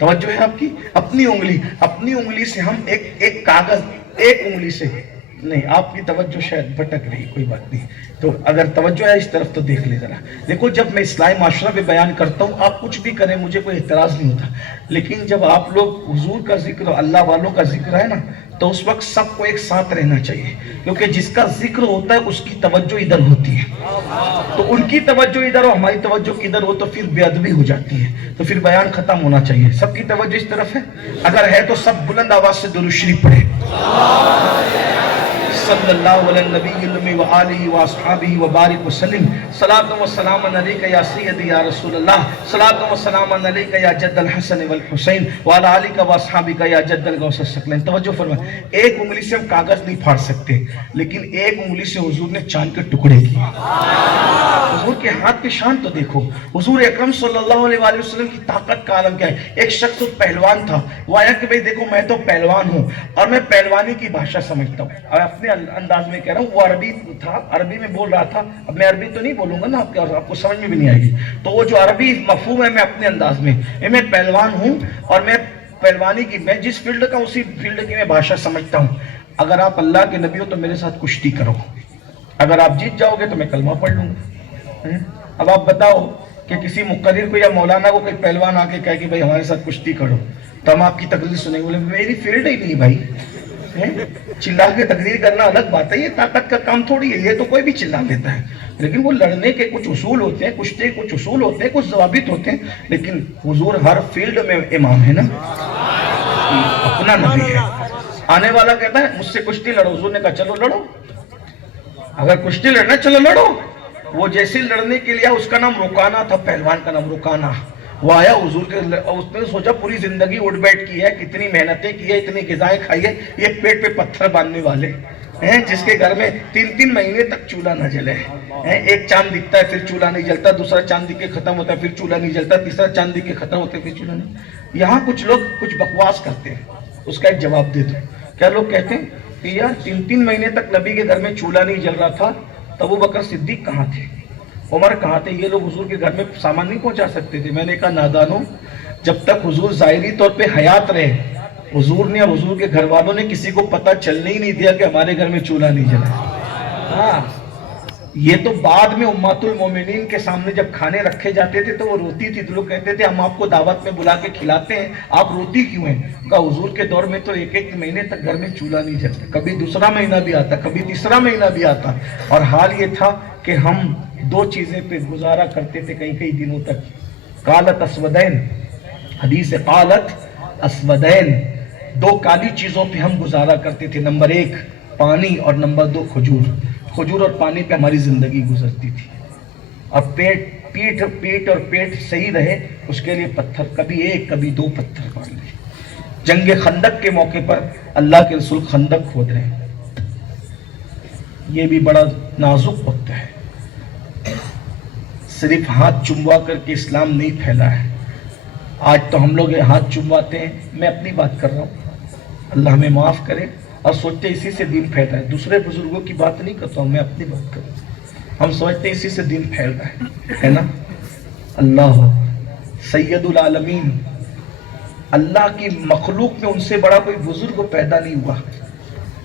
توجہ ہے آپ کی؟ اپنی انگلی سے ہم ایک کاغذ، ایک انگلی سے نہیں، آپ کی توجہ شاید بھٹک رہی، کوئی بات نہیں، تو اگر توجہ ہے اس طرف تو دیکھ لے ذرا۔ دیکھو جب میں اسلامی معاشرہ پہ بیان کرتا ہوں آپ کچھ بھی کریں مجھے کوئی اعتراض نہیں ہوتا، لیکن جب آپ لوگ حضور کا ذکر، اللہ والوں کا ذکر ہے نا، تو اس وقت سب کو ایک ساتھ رہنا چاہیے، کیونکہ جس کا ذکر ہوتا ہے اس کی توجہ ادھر ہوتی ہے، تو ان کی توجہ ادھر ہو، ہماری توجہ ادھر ہو تو پھر بے ادبی ہو جاتی ہے، تو پھر بیان ختم ہونا چاہیے۔ سب کی توجہ اس طرف ہے، اگر ہے تو سب بلند آواز سے درود شریف پڑھیں۔ صلی اللہ علیہ النبی المی وآلہ واصحابہ وبارک وسلم۔ صلاۃ و سلام علیک یا سیدی یا رسول اللہ، صلاۃ و سلام علیک یا جد الحسن والحسین وعلی آلک واصحابک یا جد الغوث الثقلین۔ توجہ فرمائیں، ایک انگلی سے ہم کاغذ نہیں پھاڑ سکتے، لیکن ایک انگلی سے حضور نے چاند کے ٹکڑے کیے۔ حضور کے ہاتھ کی شان تو دیکھو، حضور اکرم صلی اللہ علیہ وآلہ وسلم کی طاقت کا عالم کیا ہے۔ ایک شخص پہلوان تھا، وہ آیا کہ بھئی دیکھو میں تو پہلوان ہوں اور میں پہلوانی کی بھاشا سمجھتا ہوں، اور اپنے انداز میں کہہ رہا ہوں، وہ عربی تھا، عربی میں بول رہا تھا، اب میں عربی تو نہیں بولوں گا نا آپ کو سمجھ میں بھی نہیں آئے گی، تو وہ جو عربی مفہوم ہے میں اپنے انداز میں پہلوان ہوں اور میں پہلوانی کی، میں جس فیلڈ کا اسی فیلڈ کی میں بھاشا سمجھتا ہوں، اگر آپ اللہ کے نبی ہو تو میرے ساتھ کشتی کرو، اگر آپ جیت جاؤ گے تو میں کلمہ پڑھ لوں گا۔ اب آپ بتاؤ کہ کسی مقرر کو یا مولانا کو کوئی پہلوان آ کے کہے کہ بھائی ہمارے ساتھ کشتی کرو تو ہم آپ کی تقریر سنیں، بولے میری فیلڈ ہی نہیں بھائی، چلا کے تقریر کرنا الگ بات ہے، یہ طاقت کا کام تھوڑی ہے، یہ تو کوئی بھی چلا لیتا ہے، لیکن وہ لڑنے کے کچھ اصول ہوتے ہیں، کشتی کے کچھ اصول ہوتے ہیں، کچھ ضوابط ہوتے ہیں، لیکن حضور ہر فیلڈ میں امام ہے نا، اپنا نبی ہے۔ آنے والا کہتا ہے مجھ سے کشتی لڑو، حضور نے کہا چلو لڑو، اگر کشتی لڑنا چلو لڑو۔ وہ جیسے لڑنے کے لیے اس کا نام رکانہ تھا، پہلوان کا نام رکانہ، وہ آیا حضور کے، اس نے سوچا پوری زندگی اٹھ بیٹھ کی ہے، کتنی محنتیں کی ہے، اتنی غذائیں کھائی ہے، یہ پیٹ پہ پتھر باندھنے والے ہیں جس کے گھر میں 3 مہینے تک چولہا نہ جلے، ایک چاند دکھتا ہے پھر چولہا نہیں جلتا، دوسرا چاند دکھ کے ختم ہوتا ہے پھر چولہا نہیں جلتا، تیسرا چاند دکھ کے ختم ہوتا ہے پھر چولہا نہیں۔ یہاں کچھ لوگ کچھ بکواس کرتے ہیں، اس کا ایک جواب دے دو۔ کیا لوگ کہتے ہیں کہ یار 3 مہینے تک نبی کے گھر میں چولہا نہیں جل رہا تھا، تو ابو بکر صدیق کہاں تھے، عمر کہاں تھے، یہ لوگ حضور کے گھر میں سامان نہیں پہنچا سکتے تھے؟ میں نے کہا نادانو، جب تک حضور ظاہری طور پہ حیات رہے، حضور نے اور حضور کے گھر والوں نے کسی کو پتہ چلنے ہی نہیں دیا کہ ہمارے گھر میں چولہا نہیں جلا۔ ہاں یہ تو بعد میں امت المومنین کے سامنے جب کھانے رکھے جاتے تھے تو وہ روتی تھی، تو لوگ کہتے تھے ہم آپ کو دعوت میں بلا کے کھلاتے ہیں، آپ روتی کیوں ہیں؟ کہا حضور کے دور میں تو 1 مہینے تک گھر میں چولہا نہیں جلتا، کبھی دوسرا مہینہ بھی آتا، کبھی تیسرا مہینہ بھی آتا، اور حال یہ تھا کہ ہم 2 چیزیں پہ گزارا کرتے تھے کئی دنوں تک۔ قالت اسودین، حدیث قالت اسودین، 2 کالی چیزوں پہ ہم گزارا کرتے تھے، نمبر 1 پانی اور نمبر 2 کھجور اور پانی پہ ہماری زندگی گزرتی تھی، اور پیٹ اور پیٹ صحیح رہے اس کے لیے پتھر، کبھی 1 کبھی 2 پتھر مار لے۔ جنگ خندق کے موقع پر اللہ کے رسول خندق کھود رہے ہیں، یہ بھی بڑا نازک وقت ہے، صرف ہاتھ چموا کر کے اسلام نہیں پھیلا ہے۔ آج تو ہم لوگ ہاتھ چمواتے ہیں، میں اپنی بات کر رہا ہوں، اللہ ہمیں معاف کرے، اور سوچتے اسی سے دین پھیل رہا ہے، دوسرے بزرگوں کی بات نہیں کرتا ہوں، میں اپنی بات کر رہا ہوں، ہم سوچتے ہیں اسی سے دین پھیل رہا ہے نا۔ اللہ سید العالمین، اللہ کی مخلوق میں ان سے بڑا کوئی بزرگ پیدا نہیں ہوا،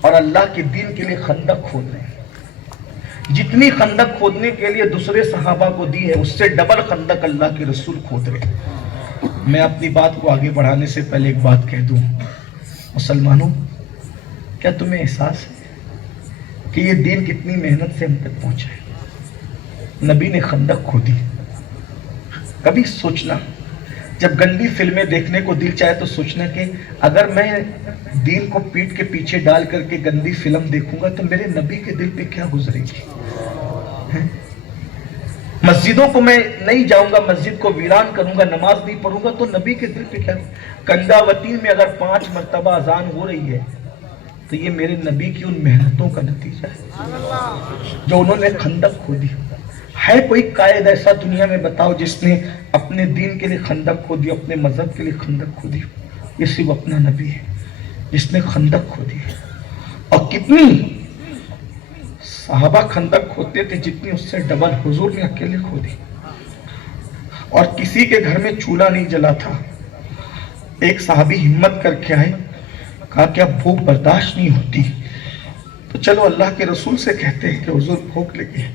اور اللہ کے دین کے لیے خندق کھود رہے ہیں، جتنی خندق کھودنے کے لیے دوسرے صحابہ کو دی ہے اس سے ڈبل خندق اللہ کے رسول کھود رہے ہیں۔ میں اپنی بات کو آگے بڑھانے سے پہلے ایک بات کہہ دوں، مسلمانوں کیا تمہیں احساس ہے کہ یہ دین کتنی محنت سے ہم تک پہنچا ہے؟ نبی نے خندق کھودی۔ کبھی سوچنا، جب گندی فلمیں دیکھنے کو دل چاہے تو سوچنا کہ اگر میں دین کو پیٹ کے پیچھے ڈال کر کے گندی فلم دیکھوں گا تو میرے نبی کے دل پہ کیا گزرے گی؟ مسجدوں کو میں نہیں جاؤں گا، مسجد کو ویران کروں گا، نماز نہیں پڑھوں گا تو نبی کے دل پہ کیا؟ کنگاوتی میں اگر 5 مرتبہ اذان ہو رہی ہے تو یہ میرے نبی کی ان محنتوں کا نتیجہ ہے جو انہوں نے خندق کھودی۔ ہے کوئی قائد ایسا دنیا میں بتاؤ جس نے اپنے دین کے لیے خندق کھودی، اپنے مذہب کے لیے خندق کھودی؟ یہ صرف اپنا نبی ہے جس نے خندق کھودی ہے، اور کتنی صحابہ خندق کھودتے تھے جتنی اس سے ڈبل حضور نے اکیلے کھودی، اور کسی کے گھر میں چولہا نہیں جلا تھا، ایک صحابی ہمت کر کے آئے، کہا کہ اب بھوک برداشت نہیں ہوتی، تو چلو اللہ کے رسول سے کہتے ہیں کہ حضور بھوک لگی ہے،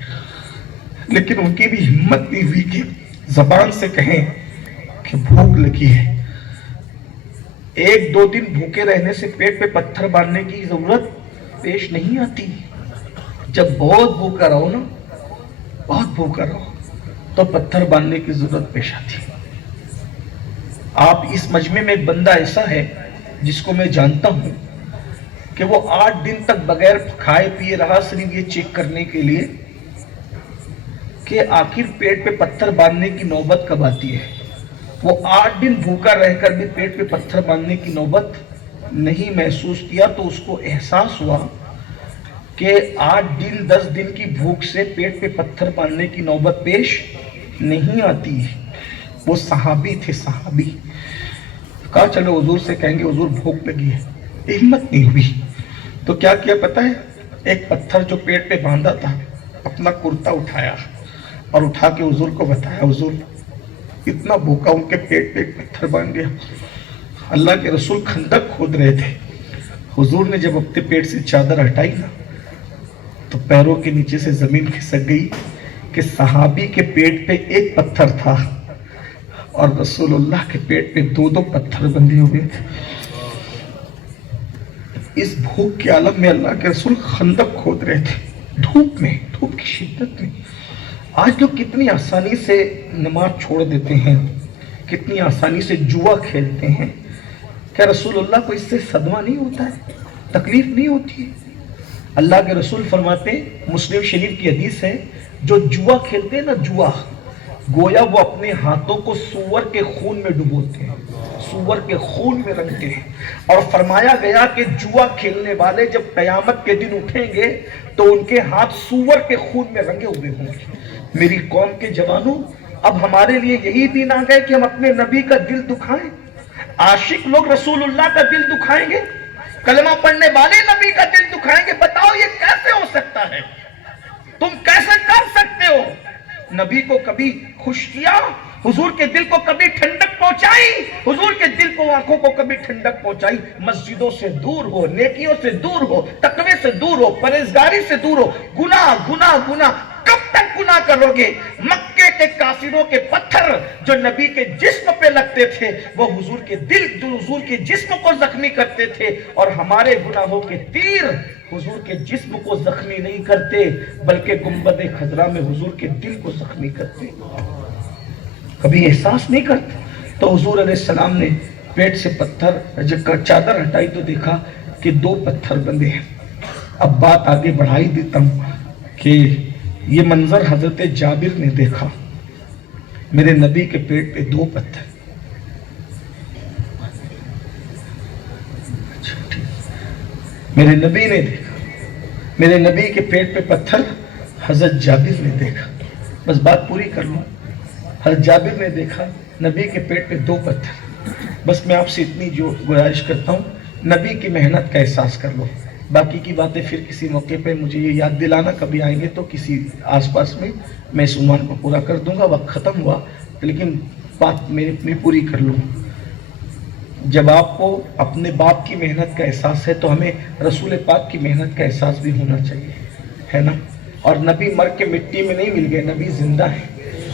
لیکن ان کی بھی ہمت نہیں ہوئی کہ زبان سے کہیں کہ بھوک لگی ہے۔ ایک دو دن بھوکے رہنے سے پیٹ پہ پتھر باندھنے کی ضرورت پیش نہیں آتی۔ جب بہت بھوکا رہو نا، بہت بھوکا رہو، تو پتھر باندھنے کی ضرورت پیش آتی۔ آپ اس مجمع میں ایک بندہ ایسا ہے جس کو میں جانتا ہوں کہ وہ 8 دن تک بغیر کھائے پیے رہا، صرف یہ چیک کرنے کے لیے کہ آخر پیٹ پہ پتھر باندھنے کی نوبت کب آتی ہے۔ وہ 8 دن بھوکا رہ کر بھی پیٹ پہ پتھر باندھنے کی نوبت نہیں محسوس کیا، تو اس کو احساس ہوا کہ 8 دن 10 دن کی بھوک سے پیٹ پہ پتھر باندھنے کی نوبت پیش نہیں آتی۔ وہ صحابی تھے، صحابی۔ کہا چلو حضور سے کہیں گے حضور بھوک لگی ہے، ہمت نہیں ہوئی، تو کیا کیا پتہ ہے؟ ایک پتھر جو پیٹ پہ باندھا تھا، اپنا کرتا اٹھایا اور اٹھا کے حضور کو بتایا، حضور اتنا بھوکا ان کے پیٹ پہ ایک پتھر باندھ گیا۔ اللہ کے رسول خندق کھود رہے تھے، حضور نے جب اپنے پیٹ سے چادر ہٹائی نا، تو پیروں کے نیچے سے زمین کھسک گئی کہ صحابی کے پیٹ پہ ایک پتھر تھا اور رسول اللہ کے پیٹ پہ 2 پتھر بندھے ہوئے تھے۔ اس بھوک کے عالم میں اللہ کے رسول خندق کھود رہے تھے، دھوپ میں، دھوپ کی شدت میں۔ آج لوگ کتنی آسانی سے نماز چھوڑ دیتے ہیں، کتنی آسانی سے جوا کھیلتے ہیں۔ کیا رسول اللہ کو اس سے صدمہ نہیں ہوتا ہے، تکلیف نہیں ہوتی ہے؟ اللہ کے رسول فرماتے ہیں، مسلم شریف کی حدیث ہے، جو جوا کھیلتے ہیں نا، جوا، گویا وہ اپنے ہاتھوں کو سور کے خون میں ڈبوتے ہیں، سور کے خون میں رنگتے ہیں۔ اور فرمایا گیا کہ جوا کھیلنے والے جب قیامت کے دن اٹھیں گے تو ان کے ہاتھ سور کے خون میں رنگے ہوئے ہوں گے۔ میری قوم کے جوانوں، اب ہمارے لیے یہی دن آ گئے کہ ہم اپنے نبی کا دل دکھائیں۔ عاشق لوگ رسول اللہ کا دل دکھائیں گے، کلمہ پڑھنے والے نبی کا دل دکھائیں گے۔ بتاؤ یہ کیسے ہو سکتا ہے؟ تم کیسے کر سکتے ہو؟ نبی کو کبھی خوش کیا؟ حضور کے دل کو کبھی ٹھنڈک پہنچائی؟ حضور کے دل کو، آنکھوں کو کبھی ٹھنڈک پہنچائی؟ مسجدوں سے دور ہو، نیکیوں سے دور ہو، تقوی سے دور ہو، پرہیزگاری سے دور ہو، گناہ گناہ گناہ، کب تک گناہ کرو گے؟ مکے کے کافروں کے پتھر جو نبی کے جسم پہ لگتے تھے، وہ حضور کے دل، حضور کے جسم کو زخمی کرتے تھے، اور ہمارے گناہوں کے تیر حضور کے جسم کو زخمی نہیں کرتے، بلکہ گنبد خضرا میں حضور کے دل کو زخمی کرتے۔ کبھی احساس نہیں کرتے؟ تو حضور علیہ السلام نے پیٹ سے پتھر، جب چادر ہٹائی تو دیکھا کہ 2 پتھر بندھے ہیں۔ اب بات آگے بڑھائی دیتا ہوں کہ یہ منظر حضرت جابر نے دیکھا، میرے نبی کے پیٹ پہ 2 پتھر۔ میرے نبی نے دیکھا، میرے نبی کے پیٹ پہ پتھر حضرت جابر نے دیکھا۔ بس بات پوری کر لوں، حضرت جابر نے دیکھا نبی کے پیٹ پہ 2 پتھر۔ بس میں آپ سے اتنی جو گزارش کرتا ہوں، نبی کی محنت کا احساس کر لو۔ باقی کی باتیں پھر کسی موقع پہ مجھے یہ یاد دلانا، کبھی آئیں گے تو کسی آس پاس میں اس عنوان کو پورا کر دوں گا۔ وقت ختم ہوا، لیکن بات میں اپنی پوری کر لوں۔ جب آپ کو اپنے باپ کی محنت کا احساس ہے تو ہمیں رسول پاک کی محنت کا احساس بھی ہونا چاہیے، ہے نا؟ اور نبی مر کے مٹی میں نہیں مل گئے، نبی زندہ ہے۔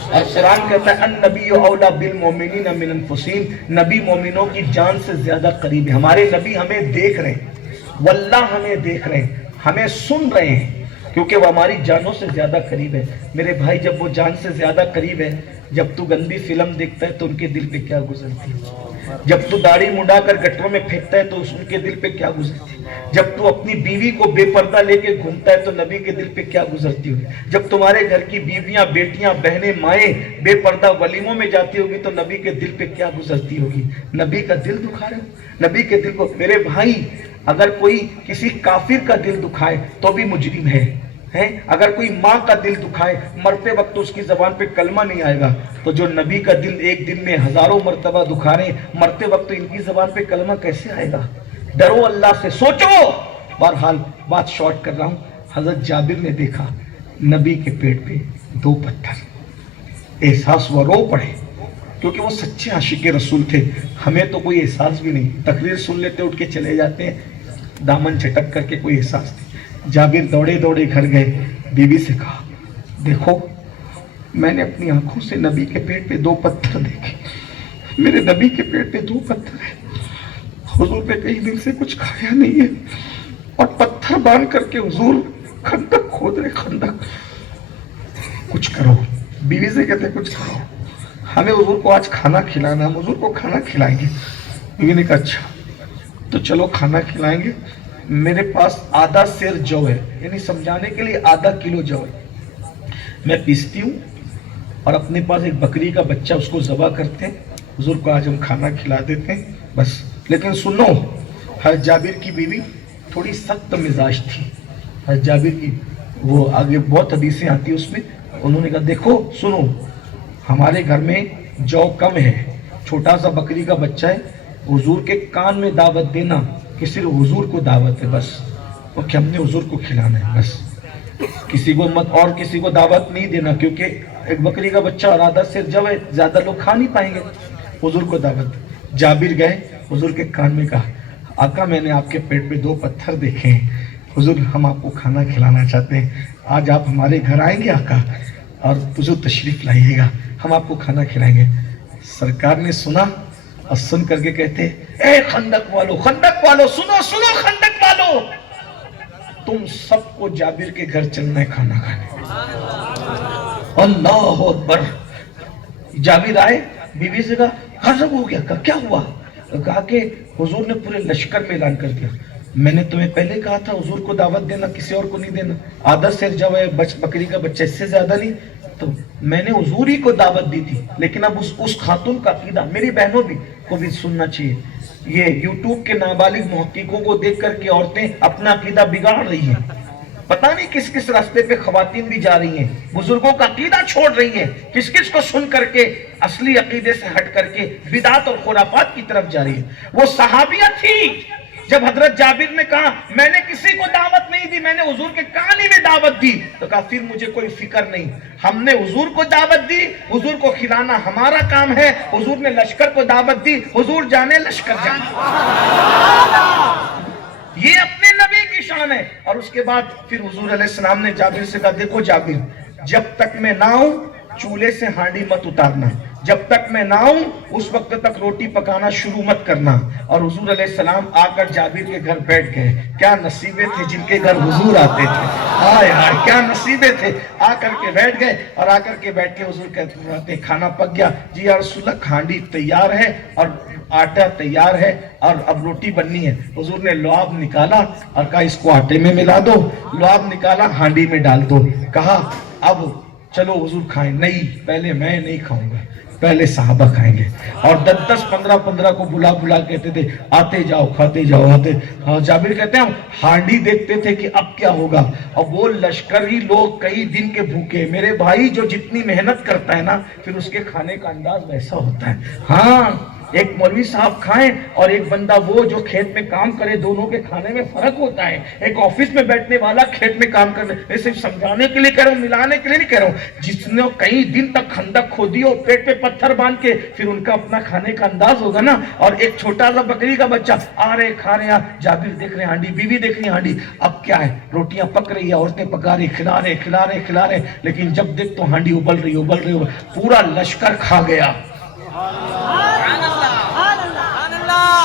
اور قرآن کہتا ہے النبی اولا بالمؤمنین من انفسہم، نبی مومنوں کی جان سے زیادہ قریب ہے۔ ہمارے نبی ہمیں دیکھ رہے ہیں، واللہ ہمیں دیکھ رہے ہیں، ہمیں سن رہے ہیں، کیونکہ وہ ہماری جانوں سے زیادہ قریب ہے۔ میرے بھائی، جب وہ جان سے زیادہ قریب ہے، جب تو گندی فلم دیکھتا ہے تو ان کے دل پہ کیا گزرتی ہے؟ جب تو داڑھی منڈا کر گٹروں میں پھینکتا ہے تو ان کے دل پہ کیا گزرتی ہے؟ جب تو اپنی بیوی کو بے پردہ لے کے گھومتا ہے تو نبی کے دل پہ کیا گزرتی ہوگی؟ جب تمہارے گھر کی بیویاں، بیٹیاں، بہنیں، مائیں بے پردہ ولیموں میں جاتی ہوگی تو نبی کے دل پہ کیا گزرتی ہوگی؟ نبی کا دل دکھا رہے ہو، نبی کے دل کو۔ میرے بھائی، اگر کوئی کسی کافر کا دل دکھائے تو بھی مجرم ہے۔ اگر کوئی ماں کا دل دکھائے، مرتے وقت اس کی زبان پہ کلمہ نہیں آئے گا، تو جو نبی کا دل ایک دن میں ہزاروں مرتبہ دکھا رہے ہیں، مرتے وقت ان کی زبان پہ کلمہ کیسے آئے گا؟ ڈرو اللہ سے، سوچو۔ بہرحال بات شارٹ کر رہا ہوں، حضرت جابر نے دیکھا نبی کے پیٹ پہ 2 پتھر، احساس ہوا، رو پڑے، کیونکہ وہ سچے عاشق رسول تھے. ہمیں تو کوئی احساس بھی نہیں, تقریر سن لیتے اٹھ کے چلے جاتے ہیں, دامن چٹک کر کے کوئی احساس نہیں. جابر دوڑے دوڑے گھر گئے, بیوی سے کہا دیکھو میں نے اپنی آنکھوں سے نبی کے پیٹ پہ 2 پتھر دیکھے, میرے نبی کے پیٹ پہ 2 پتھر ہیں, حضور نے کئی دن سے کچھ کھایا نہیں ہے, اور پتھر باندھ کر کے حضور خندق کھود رہے, خندق. کچھ کرو. بیوی سے کہتے کچھ کرو, ہمیں حضور کو آج کھانا کھلانا, ہم حضور کو کھانا کھلائیں گے. بیوی نے کہا اچھا تو چلو کھانا کھلائیں گے. میرے پاس آدھا سیر جو ہے, یعنی سمجھانے کے لیے آدھا کلو جو ہے, میں پیستی ہوں اور اپنے پاس ایک بکری کا بچہ اس کو ذبح کرتے ہیں, حضور کو آج ہم کھانا کھلا دیتے ہیں بس. لیکن سنو, حضرت جابر کی بیوی تھوڑی سخت مزاج تھی. حضرت جابر کی وہ آگے بہت حدیثیں آتی ہیں اس میں, انہوں نے کہا دیکھو سنو, ہمارے گھر میں جو کم ہے, چھوٹا سا بکری کا بچہ ہے, حضور کے کان میں دعوت دینا کہ صرف حضور کو دعوت ہے بس, اور کہ ہم نے حضور کو کھلانا ہے بس, کسی کو مت اور کسی کو دعوت نہیں دینا, کیونکہ ایک بکری کا بچہ اور آدھا سیر جو ہے زیادہ لوگ کھا نہیں پائیں گے, حضور کو دعوت. جابر گئے, حضور کے کان میں کہا آقا میں نے آپ کے پیٹ پہ 2 پتھر دیکھے ہیں, حضور ہم آپ کو کھانا کھلانا چاہتے ہیں, آج آپ ہمارے گھر آئیں گے آقا, اور حضور تشریف لائیے گا, ہم آپ کو کھانا کھلائیں گے. سرکار نے سنا اور سن کر کے کہتے اے خندق والو, خندق والو سنو سنو, خندق والو تم سب کو جابر کے گھر چلنا ہے کھانا کھانے. اللہ اکبر. جابر آئے, بیوی سے کہا غضب ہو گیا, کہا کیا ہوا؟ کہا کہ حضور نے پورے لشکر میں اعلان کر دیا, میں نے تمہیں پہلے کہا تھا حضور کو دعوت دینا, کسی اور کو نہیں دینا, آدھا سیر جو ہے بکری کا بچہ اس سے زیادہ نہیں, تو میں نے حضور ہی کو دعوت دی تھی. لیکن اب اس خاتون کا عقیدہ میری بہنوں بھی کو بھی سننا چاہیے. یہ یوٹیوب کے نابالغ محققوں کو دیکھ کر کے عورتیں اپنا عقیدہ بگاڑ رہی ہیں, پتہ نہیں کس کس راستے پہ خواتین بھی جا رہی ہیں, بزرگوں کا عقیدہ چھوڑ رہی ہیں, کس کس کو سن کر کے اصلی عقیدے سے ہٹ کر کے بدعت اور خرافات کی طرف جا رہی ہے. وہ صحابیہ تھی, جب حضرت جابر نے کہا میں نے کسی کو دعوت نہیں دی, میں نے حضور کے کان ہی میں دعوت دی, تو کہا پھر مجھے کوئی فکر نہیں, ہم نے حضور کو دعوت دی, حضور کو کھلانا ہمارا کام ہے, حضور نے لشکر کو دعوت دی, حضور جانے لشکر جانے. یہ اپنے نبی کی شان ہے. اور اس کے بعد پھر حضور علیہ السلام نے جابر سے کہا دیکھو جابر, جب تک میں نہ آؤں چولہے سے ہانڈی مت اتارنا, جب تک میں نہ آؤں اس وقت تک روٹی پکانا شروع مت کرنا. اور حضور علیہ السلام آ کر جابر کے گھر بیٹھ گئے. کیا نصیبے تھے جن کے گھر حضور آتے تھے, ہائے ہائے کیا نصیبے تھے. آ کر کے بیٹھ گئے, اور آ کر کے بیٹھ کے حضور کہتے ہیں کھانا پک گیا, جی یا رسول اللہ ہانڈی تیار ہے اور آٹا تیار ہے اور اب روٹی بننی ہے. حضور نے لعاب نکالا اور کہا اس کو آٹے میں ملا دو, لعاب نکالا ہانڈی میں ڈال دو, کہا اب چلو حضور کھائیں. نہیں, پہلے میں نہیں کھاؤں گا, پہلے صحابہ کھائیں گے. اور 10 15 کو بلا بلا کہتے تھے آتے جاؤ کھاتے جاؤ آتے. جابر کہتے ہیں ہم ہانڈی دیکھتے تھے کہ اب کیا ہوگا, اور وہ لشکری لوگ کئی دن کے بھوکے. میرے بھائی جو جتنی محنت کرتا ہے نا پھر اس کے کھانے کا انداز ویسا ہوتا ہے. ہاں ایک مولوی صاحب کھائیں اور ایک بندہ وہ جو کھیت میں کام کرے, دونوں کے کھانے میں فرق ہوتا ہے. ایک آفس میں بیٹھنے والا کھیت میں کام کرنے, میں صرف سمجھانے کے لیے کہہ رہا ہوں, ملانے کے لیے نہیں کہہ رہا ہوں. جس نے کئی دن تک خندق کھودی اور پیٹ پہ پتھر باندھ کے, پھر ان کا اپنا کھانے کا انداز ہوگا نا. اور ایک چھوٹا سا بکری کا بچہ آ رہے کھا رہے, جابر دیکھ رہے ہانڈی, بیوی دیکھ رہی ہانڈی, اب کیا ہے روٹیاں پک رہی ہے, عورتیں پکا رہی, کھلا رہے, لیکن جب دیکھ تو ہانڈی ابل رہی, پورا لشکر کھا گیا.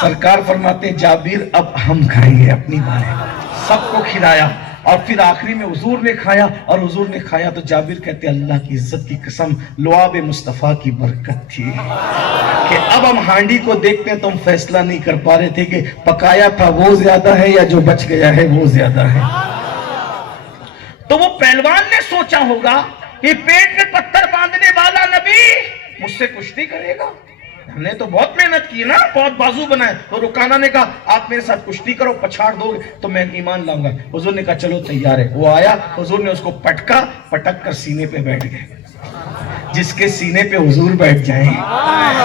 سرکار فرماتے جابر اب ہم کھائیں گے اپنی بارے. سب کو کھلایا اور پھر آخری میں حضور نے کھایا, اور حضور نے کھایا تو جابر کہتے اللہ کی عزت کی قسم لعاب مصطفیٰ کی برکت تھی کہ اب ہم ہانڈی کو دیکھتے ہیں تو ہم فیصلہ نہیں کر پا رہے تھے کہ پکایا تھا وہ زیادہ ہے یا جو بچ گیا ہے وہ زیادہ ہے. تو وہ پہلوان نے سوچا ہوگا کہ پیٹ میں پتھر باندھنے والا نبی مجھ سے کشتی کرے گا, ہم نے تو بہت محنت کی نا, بہت بازو بنائے. تو رکانہ نے کہا آپ میرے ساتھ کشتی کرو, پچھاڑ دو گے تو میں ایمان لاؤں گا. حضور نے کہا چلو تیار ہے. وہ آیا, حضور نے اس کو پٹک کر سینے پہ بیٹھ گئے. جس کے سینے پہ حضور بیٹھ جائیں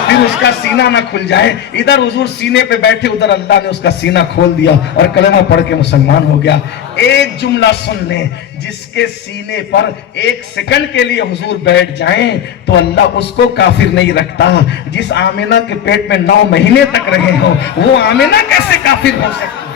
پھر اس کا سینہ نہ کھل جائے. ادھر حضور سینے پہ بیٹھے, ادھر اللہ نے اس کا سینہ کھول دیا اور کلمہ پڑھ کے مسلمان ہو گیا. ایک جملہ سن لیں, جس کے سینے پر 1 سیکنڈ کے لیے حضور بیٹھ جائیں تو اللہ اس کو کافر نہیں رکھتا. جس آمنہ کے پیٹ میں 9 مہینے تک رہے ہو, وہ آمنہ کیسے کافر ہو سکتی؟